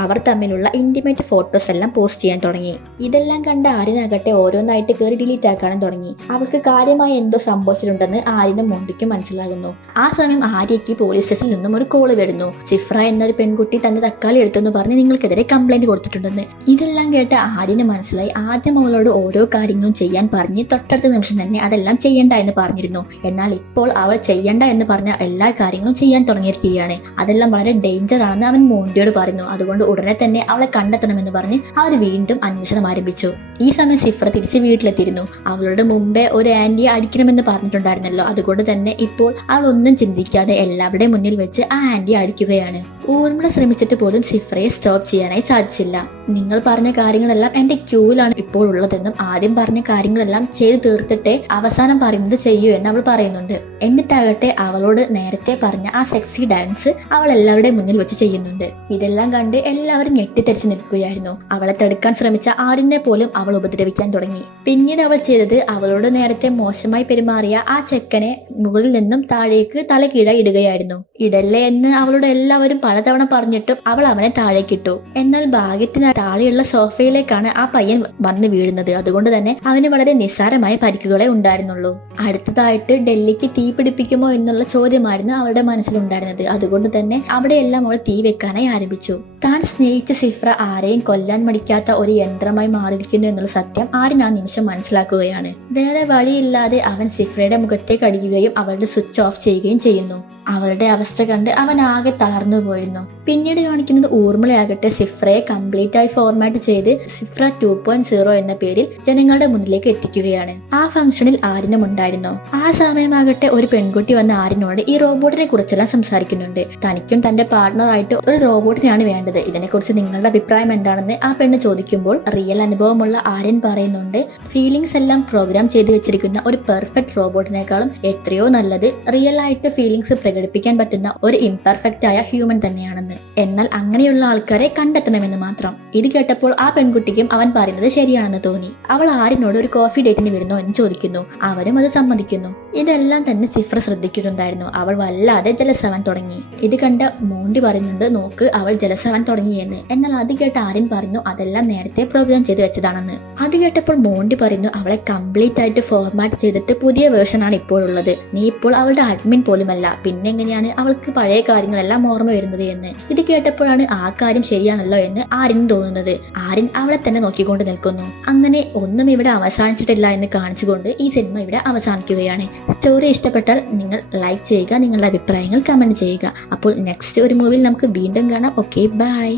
അവർ തമ്മിലുള്ള ഇന്റിമേറ്റ് ഫോട്ടോസ് എല്ലാം പോസ്റ്റ് ചെയ്യാൻ തുടങ്ങി. ഇതെല്ലാം കണ്ട ആര്യനാകട്ടെ ഓരോന്നായിട്ട് കയറി ഡിലീറ്റ് ആക്കാനും തുടങ്ങി. അവൾക്ക് കാര്യമായി എന്തോ സംഭവിച്ചിട്ടുണ്ടെന്ന് ആര്യനും മോണ്ടിക്കും മനസ്സിലാകുന്നു. ആ സമയം ആര്യയ്ക്ക് പോലീസ് സ്റ്റേഷനിൽ നിന്നും ഒരു കോള് വരുന്നു. സിഫ്ര എന്നൊരു പെൺകുട്ടി തന്റെ തക്കാളി എടുത്തെന്ന് പറഞ്ഞ് നിങ്ങൾക്കെതിരെ കംപ്ലൈന്റ് കൊടുത്തിട്ടുണ്ടെന്ന്. ഇതെല്ലാം കേട്ട് ആര്യന് മനസ്സിലായി ആദ്യം അവളോട് ഓരോ കാര്യങ്ങളും ചെയ്യാൻ പറഞ്ഞ് തൊട്ടടുത്ത നിമിഷം തന്നെ അതെല്ലാം ചെയ്യണ്ട എന്ന് പറഞ്ഞിരുന്നു. എന്നാൽ ഇപ്പോൾ അവൾ ചെയ്യണ്ട എന്ന് പറഞ്ഞ എല്ലാ കാര്യങ്ങളും ചെയ്യാൻ തുടങ്ങിയിരിക്കുകയാണ്. അതെല്ലാം വളരെ ഡേഞ്ചർ ആണെന്ന് അവൻ മോണ്ടിയോട് പറഞ്ഞു. അതുകൊണ്ട് ഉടനെ തന്നെ അവളെ കണ്ടെത്തണമെന്ന് പറഞ്ഞ് അവർ വീണ്ടും അന്വേഷണം ആരംഭിച്ചു. ഈ സമയം സിഫ്ര തിരിച്ച് വീട്ടിലെത്തിയിരുന്നു. അവളുടെ മുമ്പേ ഒരു ആന്റിയെ അടിക്കണമെന്ന് പറഞ്ഞിട്ടുണ്ടായിരുന്നല്ലോ. അതുകൊണ്ട് തന്നെ ഇപ്പോൾ അവൾ ഒന്നും ചിന്തിക്കാതെ എല്ലാവരുടെയും മുന്നിൽ വെച്ച് ആ ആന്റിയെ അടിക്കുകയാണ്. ഊർമിള ശ്രമിച്ചിട്ട് പോലും സിഫ്രയെ സ്റ്റോപ്പ് ചെയ്യാനായി സാധിച്ചില്ല. നിങ്ങൾ പറഞ്ഞ കാര്യങ്ങളെല്ലാം എന്റെ ക്യൂവിലാണ് ഇപ്പോൾ ഉള്ളതെന്നും ആദ്യം പറഞ്ഞ കാര്യങ്ങളെല്ലാം ചെയ്തു തീർത്തിട്ടേ അവസാനം പറയുന്നത് ചെയ്യൂ എന്ന് അവൾ പറയുന്നുണ്ട്. എന്നിട്ടാകട്ടെ അവളോട് നേരത്തെ പറഞ്ഞ ആ സെക്സി ഡാൻസ് അവൾ എല്ലാവരുടെയും മുന്നിൽ വെച്ച് ചെയ്യുന്നുണ്ട്. ഇതെല്ലാം കണ്ട് എല്ലാവരും ഞെട്ടിത്തെറിച്ച് നിൽക്കുകയായിരുന്നു. അവളെ തടുക്കാൻ ശ്രമിച്ച ആര്യനെ പോലും അവൾ ഉപദ്രവിക്കാൻ തുടങ്ങി. പിന്നീട് അവൾ ചെയ്തത് അവളോട് നേരത്തെ മോശമായി പെരുമാറിയ ആ ചെക്കനെ മുകളിൽ നിന്നും താഴേക്ക് തല കീഴായി ഇടുകയായിരുന്നു. ഇടല്ലേ എന്ന് അവളോട് എല്ലാവരും പലതവണ പറഞ്ഞിട്ടും അവൾ അവനെ താഴേക്കിട്ടു. എന്നാൽ ഭാഗ്യത്തിന് താഴെയുള്ള സോഫയിലേക്കാണ് ആ പയ്യൻ വന്ന് വീഴുന്നത്. അതുകൊണ്ട് തന്നെ അവന് വളരെ നിസ്സാരമായ പരിക്കുകളെ ഉണ്ടായിരുന്നുള്ളൂ. അടുത്തതായിട്ട് ഡൽഹിക്ക് തീ പിടിപ്പിക്കുമോ എന്നുള്ള ചോദ്യമായിരുന്നു അവളുടെ മനസ്സിലുണ്ടായിരുന്നത്. അതുകൊണ്ട് തന്നെ അവിടെയെല്ലാം അവൾ തീ വെക്കാനായി ആരംഭിച്ചു. താൻ സ്നേഹിച്ച സിഫ്ര ആരെയും കൊല്ലാൻ മടിക്കാത്ത ഒരു യന്ത്രമായി മാറിയിരിക്കുന്നു എന്നുള്ള സത്യം ആര്യൻ ആ നിമിഷം മനസ്സിലാക്കുകയാണ്. വേറെ വഴിയില്ലാതെ അവൻ സിഫ്രയുടെ മുഖത്തേക്ക് അടിക്കുകയും അവളുടെ സ്വിച്ച് ഓഫ് ചെയ്യുകയും ചെയ്യുന്നു. അവളുടെ അവസ്ഥ കണ്ട് അവൻ ആകെ തളർന്നു പോയിരുന്നു. പിന്നീട് കാണിക്കുന്നത് ഊർമിളയാകട്ടെ സിഫ്രയെ കംപ്ലീറ്റ് ആയി ഫോർമാറ്റ് ചെയ്ത് സിഫ്ര 2.0 എന്ന പേരിൽ ജനങ്ങളുടെ മുന്നിലേക്ക് എത്തിക്കുകയാണ്. ആ ഫംഗ്ഷനിൽ ആര്യനും ഉണ്ടായിരുന്നു. ആ സമയമാകട്ടെ ഒരു പെൺകുട്ടി വന്ന ആര്യനോട് ഈ റോബോട്ടിനെ കുറിച്ചെല്ലാം സംസാരിക്കുന്നുണ്ട്. തനിക്കും തന്റെ പാർട്ട്ണറായിട്ട് ഒരു റോബോട്ടിനെയാണ് വേണ്ടത്. ഇതിനെക്കുറിച്ച് നിങ്ങളുടെ അഭിപ്രായം എന്താണെന്ന് ആ പെണ്ണ് ചോദിക്കുമ്പോൾ റിയൽ അനുഭവമുള്ള ആര്യൻ പറയുന്നുണ്ട്, ഫീലിംഗ്സ് എല്ലാം പ്രോഗ്രാം ചെയ്തു വെച്ചിരിക്കുന്ന ഒരു പെർഫെക്റ്റ് റോബോട്ടിനേക്കാളും എത്രയോ നല്ലത് റിയൽ ആയിട്ട് ഫീലിംഗ്സ് പ്രകടിപ്പിക്കാൻ പറ്റുന്ന പറ്റുന്ന ഒരു ഇംപെർഫെക്റ്റ് ആയ ഹ്യൂമൻ തന്നെയാണെന്ന്. എന്നാൽ അങ്ങനെയുള്ള ആൾക്കാരെ കണ്ടെത്തണമെന്ന് മാത്രം. ഇത് കേട്ടപ്പോൾ ആ പെൺകുട്ടിക്കും അവൻ പറയുന്നത് ശരിയാണെന്ന് തോന്നി. അവൾ ആര്യനോട് ഒരു കോഫി ഡേറ്റിന് വരുന്നോ എന്ന് ചോദിക്കുന്നു. അവരും അത് സമ്മതിക്കുന്നു. ഇതെല്ലാം തന്നെ സിഫ്ര ശ്രദ്ധിക്കുന്നുണ്ടായിരുന്നു. അവൾ വല്ലാതെ ജലസവാൻ തുടങ്ങി. ഇത് കണ്ട മോണ്ടി പറയുന്നുണ്ട്, നോക്ക് അവൾ ജലസവാൻ തുടങ്ങിയെന്ന്. എന്നാൽ അത് കേട്ട ആര്യൻ പറഞ്ഞു അതെല്ലാം നേരത്തെ പ്രോഗ്രാം ചെയ്ത് വെച്ചതാണെന്ന്. അത് കേട്ടപ്പോൾ മോണ്ടി പറയുന്നു അവളെ കംപ്ലീറ്റ് ആയിട്ട് ഫോർമാറ്റ് ചെയ്തിട്ട് പുതിയ വേർഷൻ ആണ് ഇപ്പോഴുള്ളത്. നീ ഇപ്പോൾ അവളുടെ അഡ്മിൻ പോലുമല്ല, പിന്നെ എങ്ങനെയാണ് അവൾക്ക് പഴയ കാര്യങ്ങളെല്ലാം ഓർമ്മ വരുന്നത് എന്ന്. ഇത് കേട്ടപ്പോഴാണ് ആ കാര്യം ശരിയാണല്ലോ എന്ന് ആര്യൻ തോന്നുന്നത്. ആര്യൻ അവളെ തന്നെ നോക്കിക്കൊണ്ട് നിൽക്കുന്നു. അങ്ങനെ ഒന്നും ഇവിടെ അവസാനിച്ചിട്ടില്ല എന്ന് കാണിച്ചുകൊണ്ട് ഈ സിനിമ ഇവിടെ അവസാനിക്കുകയാണ്. സ്റ്റോറി ഇഷ്ടപ്പെട്ടാൽ നിങ്ങൾ ലൈക്ക് ചെയ്യുക, നിങ്ങളുടെ അഭിപ്രായങ്ങൾ കമന്റ് ചെയ്യുക. അപ്പോൾ നെക്സ്റ്റ് ഒരു മൂവിയിൽ നമുക്ക് വീണ്ടും കാണാം. Okay, by.